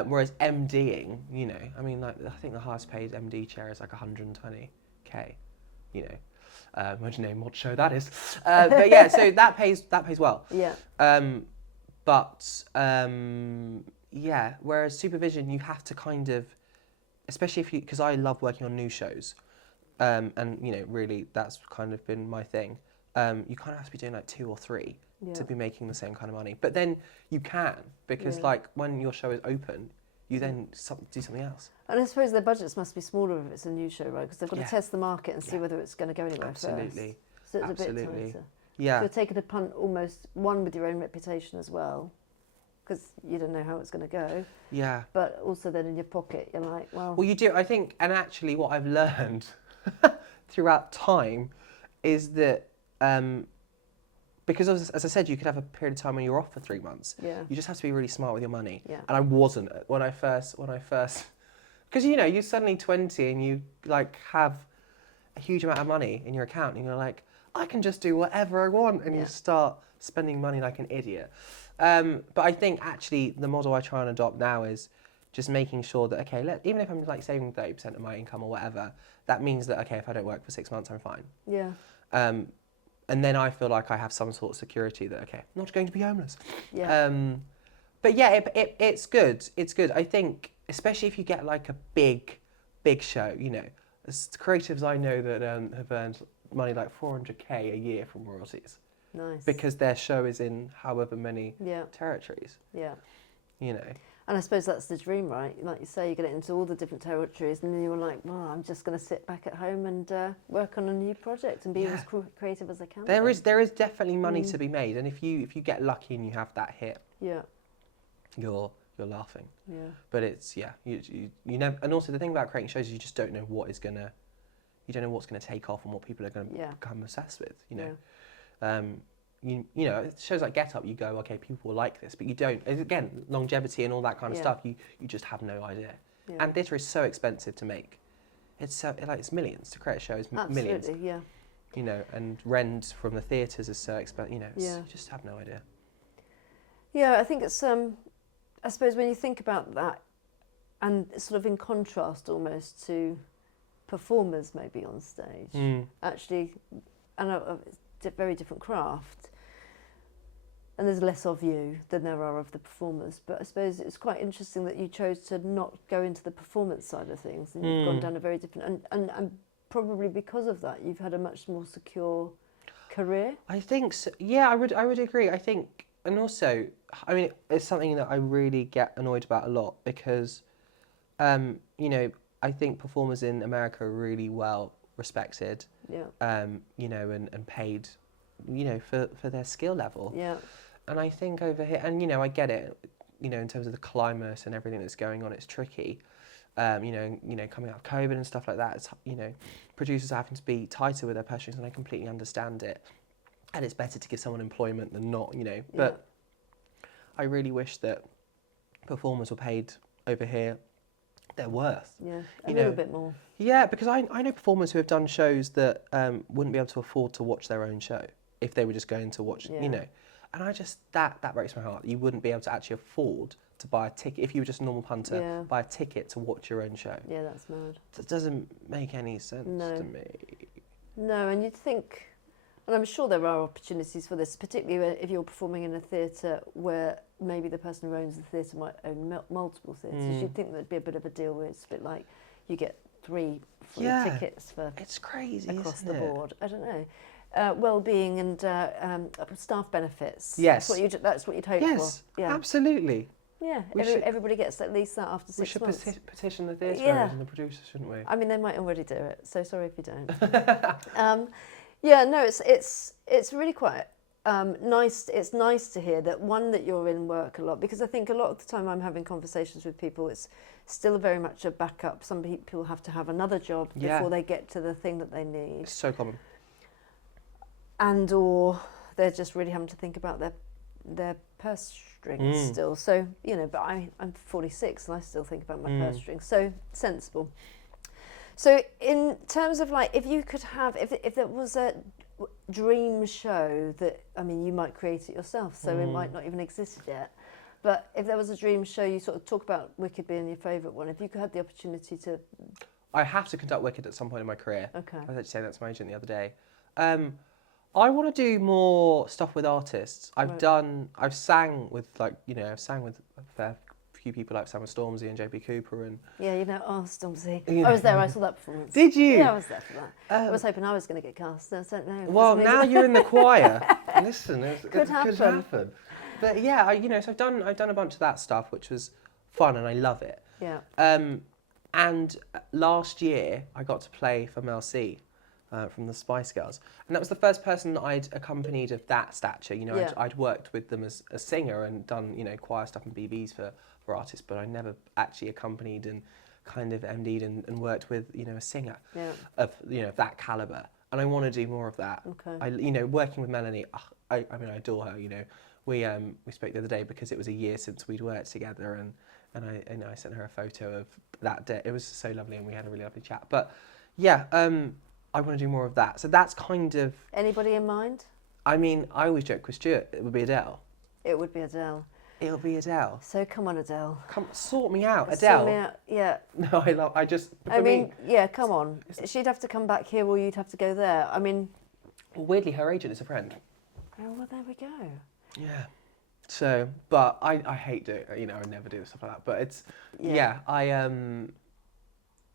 Whereas MDing, you know, I mean, like I think the highest paid MD chair is like 120k. You know, imagine what show that is. But yeah, so that pays well. Yeah. Yeah. Whereas supervision, you have to kind of, especially because I love working on new shows, and you know, really that's kind of been my thing. You kind of have to be doing like 2 or 3 to be making the same kind of money. But then you can, because like when your show is open, you then do something else. And I suppose their budgets must be smaller if it's a new show, right? Because they've got to test the market and see whether it's going to go anywhere Absolutely. first. So it's a bit tighter. Yeah. So you're taking a punt almost, one, with your own reputation as well, because you don't know how it's going to go. Yeah. But also then in your pocket, you're like, well... Well, you do, I think, and actually what I've learned throughout time is that, because as I said, you could have a period of time when you're off for 3 months. Yeah. You just have to be really smart with your money. Yeah. And I wasn't when I first, because you know, you're suddenly 20 and you like have a huge amount of money in your account and you're like, I can just do whatever I want, and you start spending money like an idiot. But I think actually the model I try and adopt now is just making sure that, okay, even if I'm like saving 30% of my income or whatever, that means that, okay, if I don't work for 6 months, I'm fine. Yeah. And then I feel like I have some sort of security that, okay, I'm not going to be homeless. Yeah. But yeah, it's good. It's good. I think, especially if you get like a big big show, you know, there's creatives I know that have earned money like 400k a year from royalties. Nice. Because their show is in however many territories. Yeah. You know. And I suppose that's the dream, right? Like you say, you get into all the different territories, and then you're like, well, I'm just going to sit back at home and work on a new project and be as creative as I can. There is definitely money to be made, and if you get lucky and you have that hit, you're laughing. Yeah. But it's you never. And also the thing about creating shows is you just don't know what's gonna take off and what people are gonna become obsessed with. You know. Yeah. You know, shows like Get Up, you go, okay, people will like this, but you don't. Again, longevity and all that kind of stuff, you just have no idea. Yeah. And theatre is so expensive to make. It's so it's millions to create a show. It's millions. Absolutely, yeah. You know, and rent from the theatres is so expensive. You know, you just have no idea. Yeah, I think it's. I suppose when you think about that, and sort of in contrast almost to performers maybe on stage, actually, and it's a very different craft. And there's less of you than there are of the performers. But I suppose it's quite interesting that you chose to not go into the performance side of things, and you've gone down a very different, and probably because of that, you've had a much more secure career. I think so. Yeah, I would agree. I think, and also, I mean, it's something that I really get annoyed about a lot because, you know, I think performers in America are really well respected. Yeah. You know, and paid, you know, for their skill level. Yeah. And I think over here, and you know, I get it, you know, in terms of the climate and everything that's going on, it's tricky. You know, coming out of COVID and stuff like that, it's, you know, producers are having to be tighter with their purse strings, and I completely understand it. And it's better to give someone employment than not, you know. But I really wish that performers were paid over here their worth. Yeah, a little bit more. Yeah, because I know performers who have done shows that wouldn't be able to afford to watch their own show if they were just going to watch, you know. And I just, that breaks my heart. You wouldn't be able to actually afford to buy a ticket, if you were just a normal punter, buy a ticket to watch your own show. Yeah, that's mad. That doesn't make any sense to me. No, and you'd think, and I'm sure there are opportunities for this, particularly if you're performing in a theatre where maybe the person who owns the theatre might own multiple theatres. You'd think there'd be a bit of a deal where it's a bit like you get 3 free tickets for it's crazy across the board. I don't know. Well-being and staff benefits. Yes. That's what you'd hope for. Yeah, absolutely. Yeah, everybody gets at least that after 6 months. We should petition the theatre owners and the producers, shouldn't we? I mean, they might already do it, so sorry if you don't. Yeah, no, it's really quite nice. It's nice to hear that you're in work a lot, because I think a lot of the time I'm having conversations with people, it's still very much a backup. Some people have to have another job before they get to the thing that they need. It's so common. And or they're just really having to think about their purse strings still. So, you know, but I'm 46 and I still think about my purse strings. So sensible. So in terms of like, if you could have, if there was a dream show that, I mean, you might create it yourself, so it might not even exist yet. But if there was a dream show, you sort of talk about Wicked being your favourite one. If you had the opportunity to... I have to conduct Wicked at some point in my career. Okay. I was actually saying that to my agent the other day. I want to do more stuff with artists. I've sang with a fair few people. I've sang with Stormzy and JP Cooper and... Yeah, you know, Stormzy. I was there, I saw that performance. Did you? Yeah, I was there for that. I was hoping I was going to get cast. I don't know. Well, now you're in the choir. Listen, it could happen. But yeah, so I've done a bunch of that stuff, which was fun and I love it. Yeah. And last year I got to play for Mel C. From the Spice Girls, and that was the first person that I'd accompanied of that stature. You know, I'd worked with them as a singer and done choir stuff and BBs for artists, but I never actually accompanied and kind of MD'd and worked with a singer of that caliber. And I want to do more of that. Okay. Working with Melanie, I mean I adore her. We spoke the other day because it was a year since we'd worked together, and I sent her a photo of that day. It was so lovely, and we had a really lovely chat. But yeah. I want to do more of that. So that's kind of... Anybody in mind? I mean, I always joke with Stuart, it would be Adele. It would be Adele. It'll be Adele. So come on, Adele. Come sort me out, Adele. Sort me out, yeah. No, come on. She'd have to come back here or you'd have to go there. I mean... Well, weirdly, her agent is a friend. Oh, well, there we go. Yeah. So, but I hate doing, I would never do stuff like that. But it's,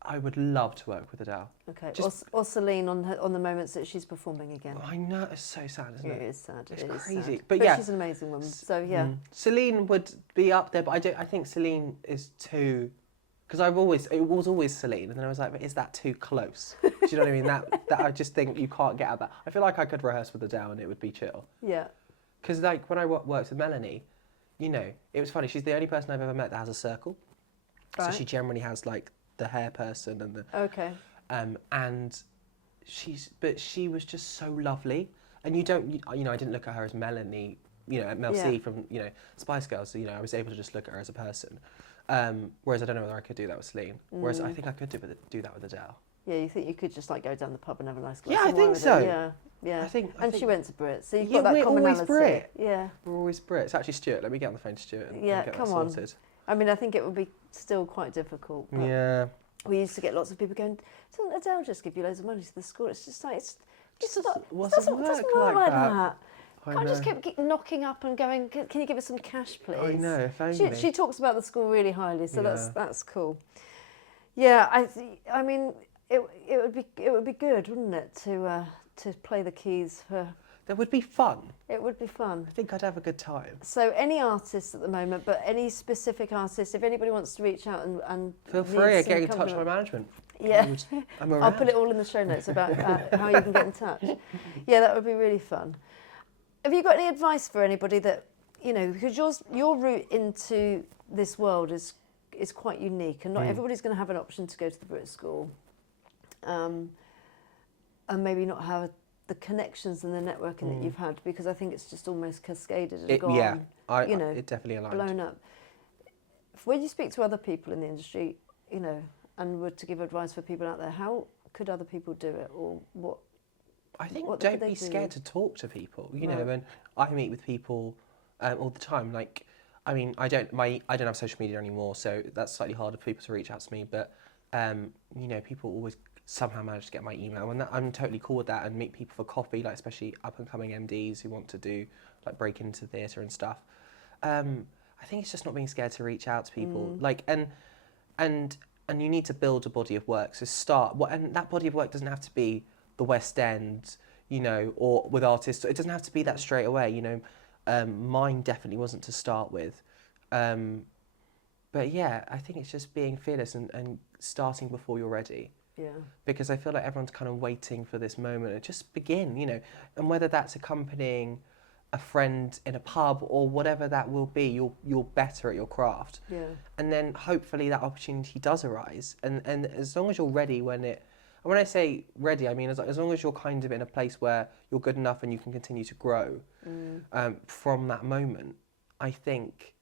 I would love to work with Adele. Okay. Just- Or Celine on the moments that she's performing again. I know, it's so sad, isn't it? It is sad. It's it is crazy. sad. But yeah. she's an amazing woman. So yeah. Celine would be up there, but I think Celine is too, because it was always Celine, and then I was like, but is that too close? Do you know what I mean? That I just think you can't get out of that. I feel like I could rehearse with Adele and it would be chill. Yeah. Because like when I worked with Melanie, you know, it was funny. She's the only person I've ever met that has a circle. Right. So she generally has like the hair person and the Okay. and she was just so lovely. And I didn't look at her as Melanie, Mel C from Spice Girls. So I was able to just look at her as a person. Whereas I don't know whether I could do that with Celine. Whereas I think I could do that with Adele. Yeah, you think you could just like go down the pub and have a nice glass Yeah, of I wine think with so. her. Yeah. I think She went to Brit, so you've Yeah, got that we're always commonality. Brit. Yeah. We're always Brits. It's actually Stuart. Let me get on the phone to Stuart and Yeah, get come that on. sorted. I mean, I think it would be still quite difficult. But Yeah. we used to get lots of people going, doesn't Adele just give you loads of money to the school? It's just like, it doesn't work like that. Can't just keep knocking up and going, can you give us some cash, please? I know, if only. She talks about the school really highly, so Yeah. that's cool. Yeah, I mean, it would be good, wouldn't it, to play the keys for. That would be fun. It would be fun. I think I'd have a good time. So any artists at the moment, but any specific artists, if anybody wants to reach out and Feel need free. some Get in touch with my compliment- management. Yeah, I'm around. I'll put it all in the show notes about how you can get in touch. Yeah, that would be really fun. Have you got any advice for anybody that, because your route into this world is quite unique, and not everybody's going to have an option to go to the Brit School, and maybe not have the connections and the networking that you've had, because I think it's just almost cascaded and gone. Yeah, it definitely aligned. Blown up. When you speak to other people in the industry, and were to give advice for people out there, how could other people do it, or what? I think what don't could they be do? scared to talk to people. Right. And I meet with people all the time. Like, I mean, I don't have social media anymore, so that's slightly harder for people to reach out to me. But people always somehow manage to get my email, and I'm totally cool with that. And meet people for coffee, like especially up and coming MDs who want to do like break into theatre and stuff. I think it's just not being scared to reach out to people. Like and you need to build a body of work. So and that body of work doesn't have to be the West End, or with artists. It doesn't have to be that straight away. Mine definitely wasn't to start with. But yeah, I think it's just being fearless and starting before you're ready. Yeah. Because I feel like everyone's kind of waiting for this moment and just begin, and whether that's accompanying a friend in a pub or whatever that will be, you're better at your craft. Yeah. And then hopefully that opportunity does arise. And as long as you're ready when I say ready, I mean as long as you're kind of in a place where you're good enough and you can continue to grow from that moment, I think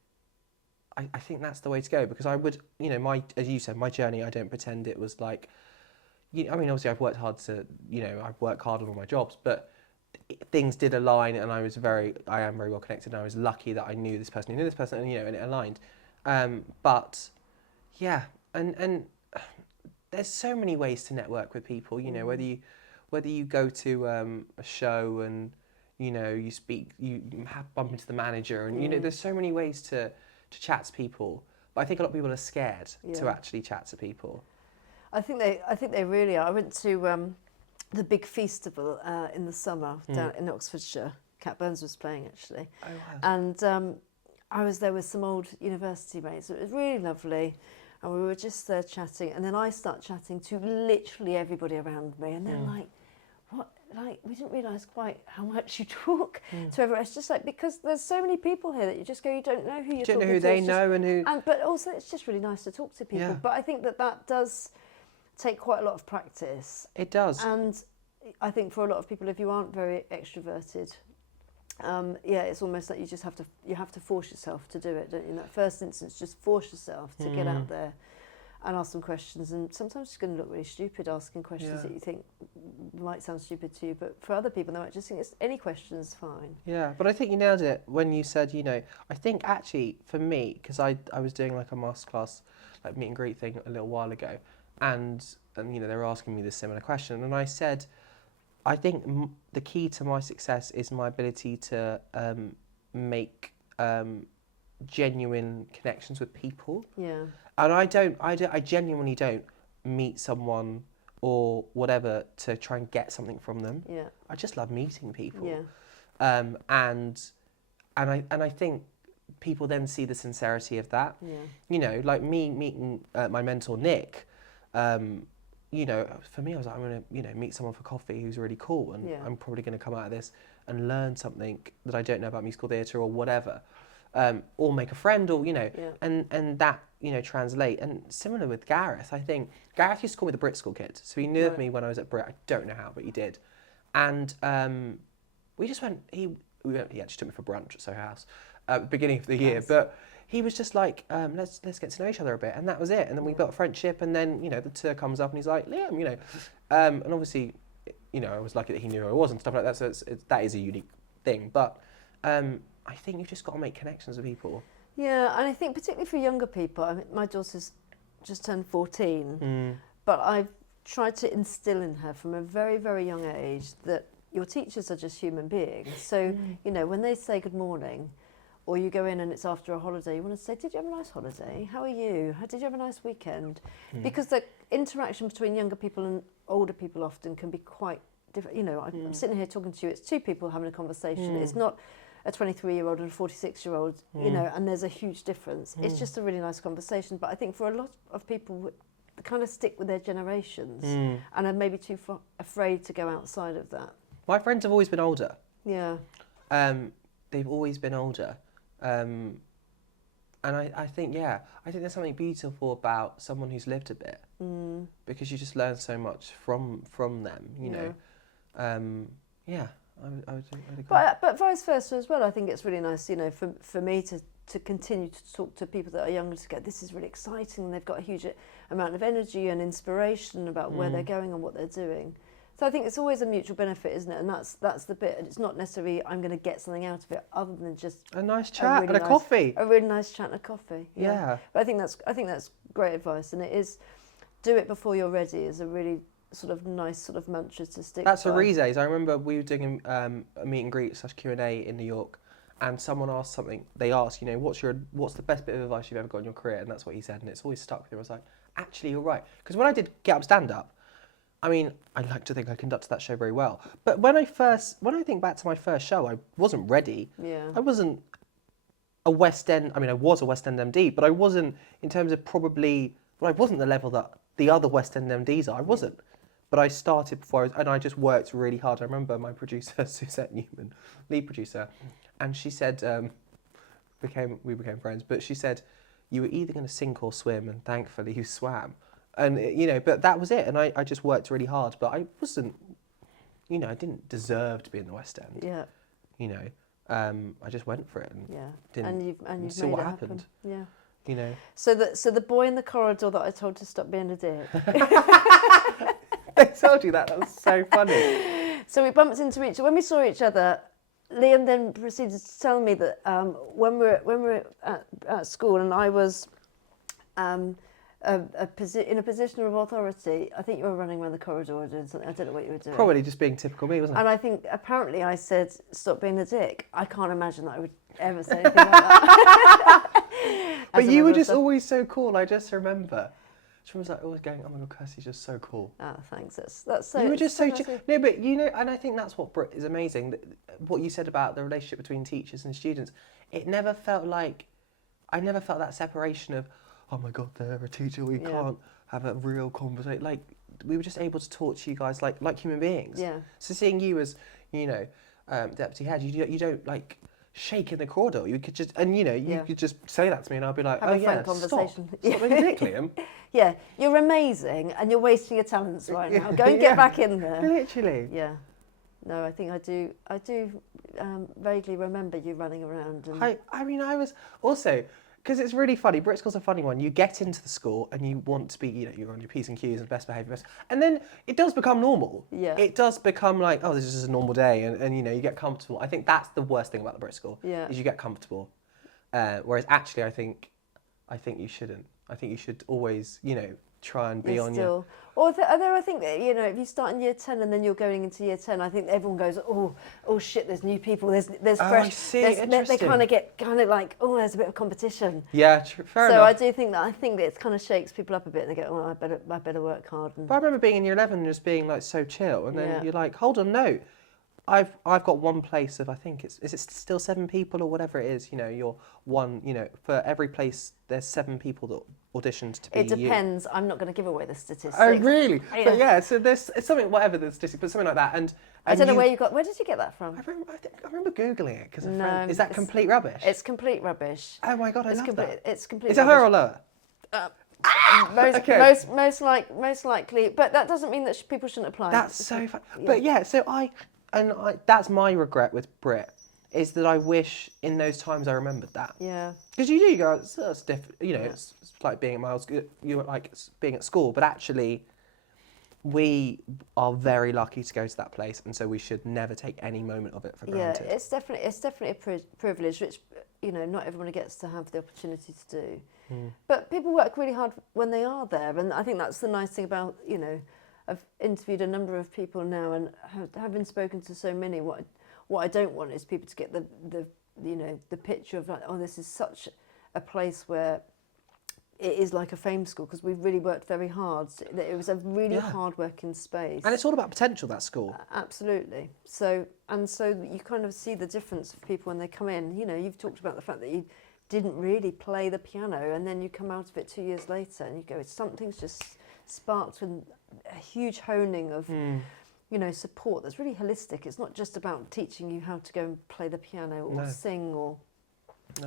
that's the way to go. Because I would, as you said, my journey, I don't pretend it was like, I mean, obviously I've worked hard I've worked hard on all my jobs, but things did align, and I am very well connected, and I was lucky that I knew this person who knew this person, and and it aligned. But yeah, and there's so many ways to network with people, whether you go to a show and you speak, you bump into the manager, and there's so many ways to chat to people. But I think a lot of people are scared to actually chat to people. I think they really are. I went to the big festival in the summer down in Oxfordshire. Cat Burns was playing actually. Oh, wow. And I was there with some old university mates. It was really lovely, and we were just there chatting. And then I start chatting to literally everybody around me, and they're like, "What? Like, we didn't realise quite how much you talk to everyone." It's just like, because there's so many people here that you just go, you don't know who you're talking to. You don't know who they know and who. But also, it's just really nice to talk to people. Yeah. But I think that does take quite a lot of practice. It does. And I think for a lot of people, if you aren't very extroverted, it's almost like you have to force yourself to do it, don't you? In that first instance, just force yourself to get out there and ask some questions. And sometimes it's going to look really stupid asking questions that you think might sound stupid to you, but for other people, they might just think any question's fine. Yeah, but I think you nailed it when you said, I think actually for me, because I was doing like a masterclass, like meet and greet thing a little while ago, and they were asking me this similar question, and I said, I think the key to my success is my ability to make genuine connections with people. Yeah. And I genuinely don't meet someone or whatever to try and get something from them. Yeah. I just love meeting people. Yeah. And I think people then see the sincerity of that. Yeah. You know, like me meeting my mentor Nick. You know, for me, I was like, I'm going to, you know, meet someone for coffee who's really cool, and I'm probably going to come out of this and learn something that I don't know about musical theatre or whatever, or make a friend, or, you know, and that, you know, translate. And similar with Gareth, I think Gareth used to call me the Brit School kid, so he knew of me when I was at Brit. I don't know how, but he did, and we just went. He actually took me for brunch at Soho House at the beginning of the year, but he was just like, let's get to know each other a bit, and that was it. And then we built a friendship, and then, you know, the tour comes up, and he's like, Liam, you know, and obviously, you know, I was lucky that he knew who I was and stuff like that. So that is a unique thing. But I think you've just got to make connections with people. Yeah, and I think particularly for younger people. I mean, my daughter's just turned 14, but I've tried to instill in her from a very, very young age that your teachers are just human beings. So, you know, when they say good morning, or you go in and it's after a holiday, you want to say, did you have a nice holiday? How are you? Did you have a nice weekend? Because the interaction between younger people and older people often can be quite different. You know, I'm sitting here talking to you, it's two people having a conversation. It's not a 23-year-old and a 46-year-old, you know, and there's a huge difference. It's just a really nice conversation. But I think for a lot of people, they kind of stick with their generations and are maybe too afraid to go outside of that. My friends have always been older. Yeah. They've always been older. And I think there's something beautiful about someone who's lived a bit, because you just learn so much from them, you know. I would agree. But vice versa as well. I think it's really nice, you know, for me to continue to talk to people that are younger, to go, this is really exciting, and they've got a huge amount of energy and inspiration about where they're going and what they're doing. So I think it's always a mutual benefit, isn't it? And that's the bit. And it's not necessarily I'm going to get something out of it other than just a nice chat and a coffee. A really nice chat and a coffee. Yeah. But I think that's great advice, and it is do it before you're ready is a really sort of nice sort of mantra to stick. That's by. a Rize's. I remember we were doing a meet and greet / Q&A in New York, and someone asked something. They asked, you know, what's the best bit of advice you've ever got in your career? And that's what he said, and it's always stuck with him. I was like, actually, you're right. Because when I did Get Up Stand Up, I mean, I like to think I conducted that show very well. But when I think back to my first show, I wasn't ready. Yeah. I wasn't a West End. I mean, I was a West End MD, but I wasn't in terms of I wasn't the level that the other West End MDs are. I wasn't. But I started before, and I just worked really hard. I remember my producer, Suzette Newman, lead producer, and she said, we became friends, but she said, you were either going to sink or swim, and thankfully you swam. And, you know, but that was it. And I just worked really hard, but I wasn't, you know, I didn't deserve to be in the West End. Yeah. You know, I just went for it and you've see made what it happened. Happen. Yeah. You know. So the boy in the corridor that I told to stop being a dick. I told you that. That was so funny. So we bumped into when we saw each other. Liam then proceeded to tell me that when we were at school and I was in a position of authority, I think you were running around the corridor doing something. I don't know what you were doing. Probably just being typical me, wasn't it? And I think apparently I said, "Stop being a dick." I can't imagine that I would ever say anything like that. But you were just always so cool. I just remember. She was like always going, "Oh my God, Kirsty's just so cool." Ah, thanks. That's so. You were just so nice. no, but you know, and I think that's what Brit is amazing. That what you said about the relationship between teachers and students, it never felt like, I never felt that separation of, oh my God, they're a teacher. We can't have a real conversation. Like we were just able to talk to you guys like human beings. Yeah. So seeing you as, you know, deputy head, you don't like shake in the corridor. You could just, and you know, you could just say that to me, and I'll be like, have oh a yeah, conversation. Stop being a dick, Liam. Yeah, you're amazing, and you're wasting your talents right now. Go and get back in there. Literally. Yeah. No, I think I do vaguely remember you running around. And I mean, I was also, because it's really funny, Brit School's a funny one. You get into the school and you want to be, you know, you're on your P's and Q's and best behaviour, and then it does become normal. Yeah. It does become like, oh, this is just a normal day, and you know, you get comfortable. I think that's the worst thing about the Brit School, is you get comfortable. Whereas actually, I think you shouldn't. I think you should always, you know, try and be You're on still, although I think that, you know, if you start in year 10 and then you're going into year 10, I think everyone goes, oh shit, there's new people, there's fresh. I see. They Interesting. kind of get like, oh, there's a bit of competition. Yeah, fair So enough. I do think that it kind of shakes people up a bit and they go, oh, I better work hard. And But I remember being in year 11 and just being like so chill, and then Yeah. you're like, hold on, no, I've got one place of, I think is it still 7 people or whatever it is, you know, you're one, you know, for every place there's 7 people that auditioned to be it depends. I'm not going to give away the statistics. Oh really? Yeah. But yeah, so there's it's something, whatever the statistic, but something like that. And I don't know where did you get that from? I remember googling it because No, is that complete rubbish? It's complete rubbish. Oh my god, I love that. It's complete. Is it her or lower? Okay. Most likely, but that doesn't mean that people shouldn't apply. That's so fun. But yeah, so I that's my regret with Brit, is that I wish in those times I remembered that. Yeah. Because you go, it's different, you know, it's like being at Miles, you're like being at school, but actually we are very lucky to go to that place, and so we should never take any moment of it for granted. Yeah, it's definitely a privilege, which, you know, not everyone gets to have the opportunity to do. But people work really hard when they are there, and I think that's the nice thing about, you know, I've interviewed a number of people now, and having spoken to so many, what I don't want is people to get the you know, the picture of like, oh, this is such a place where it is like a fame school, because we've really worked very hard. It was a really hard working space. And it's all about potential, that school. Absolutely. So you kind of see the difference of people when they come in. You know, you've talked about the fact that you didn't really play the piano, and then you come out of it 2 years later and you go, something's just sparked with a huge honing of, you know, support that's really holistic. It's not just about teaching you how to go and play the piano or sing or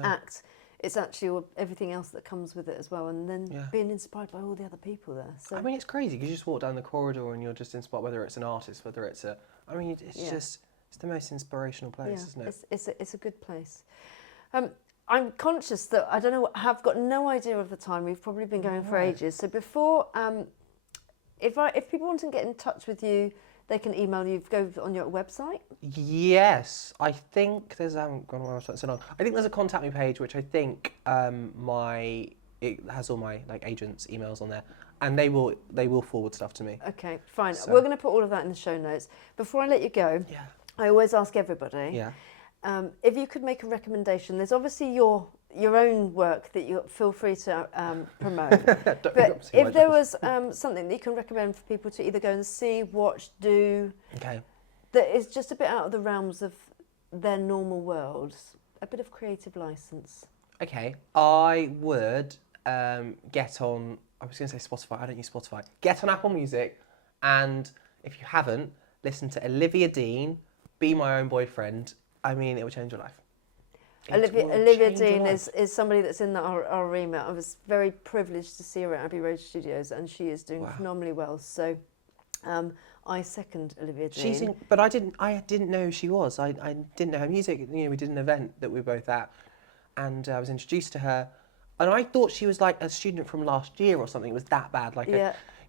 act. It's actually everything else that comes with it as well, and then being inspired by all the other people there. So I mean, it's crazy because you just walk down the corridor and you're just inspired, whether it's an artist, whether it's I mean, it's just, it's the most inspirational place, isn't it? It's a good place. I'm conscious that I don't know, have got no idea of the time. We've probably been going for ages. So before, if people want to get in touch with you, they can email you. Go on your website. Yes, I think there's. I haven't gone on my website so long. I think there's a contact me page, which I think it has all my like agents' emails on there, and they will forward stuff to me. Okay, fine. So. We're going to put all of that in the show notes. Before I let you go, I always ask everybody. Yeah. If you could make a recommendation, there's obviously your own work that you feel free to promote. But if there was something that you can recommend for people to either go and see, watch, do, that is just a bit out of the realms of their normal world, a bit of creative license. Okay, I would get on. I was going to say Spotify. I don't use Spotify. Get on Apple Music, and if you haven't, listen to Olivia Dean, "Be My Own Boyfriend." I mean, it will change your life. Olivia Dean is somebody that's in our remit. I was very privileged to see her at Abbey Road Studios, and she is doing phenomenally well. So I second Olivia Dean. But I didn't know who she was. I didn't know her music. You know, we did an event that we were both at, and I was introduced to her, and I thought she was like a student from last year or something. It was that bad, like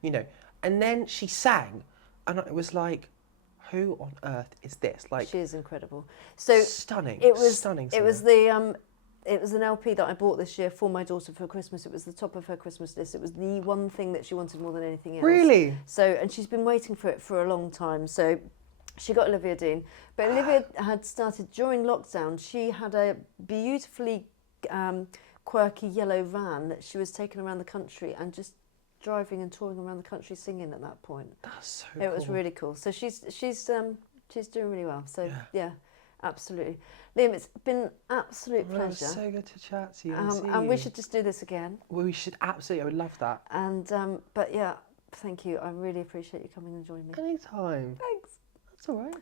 you know. And then she sang, and it was like, who on earth is this? Like, she is incredible. So stunning. It was stunning. It was it was an LP that I bought this year for my daughter for Christmas. It was the top of her Christmas list. It was the one thing that she wanted more than anything else. Really? So, and she's been waiting for it for a long time. So she got Olivia Dean. But Olivia had started during lockdown. She had a beautifully quirky yellow van that she was taking around the country and just driving and touring around the country singing at that point. That's so cool. It was really cool. So she's doing really well. So yeah, absolutely. Liam, it's been an absolute pleasure. It was so good to chat to you. And we should just do this again. We should absolutely. I would love that. And but yeah, thank you. I really appreciate you coming and joining me. Anytime. Thanks. That's all right.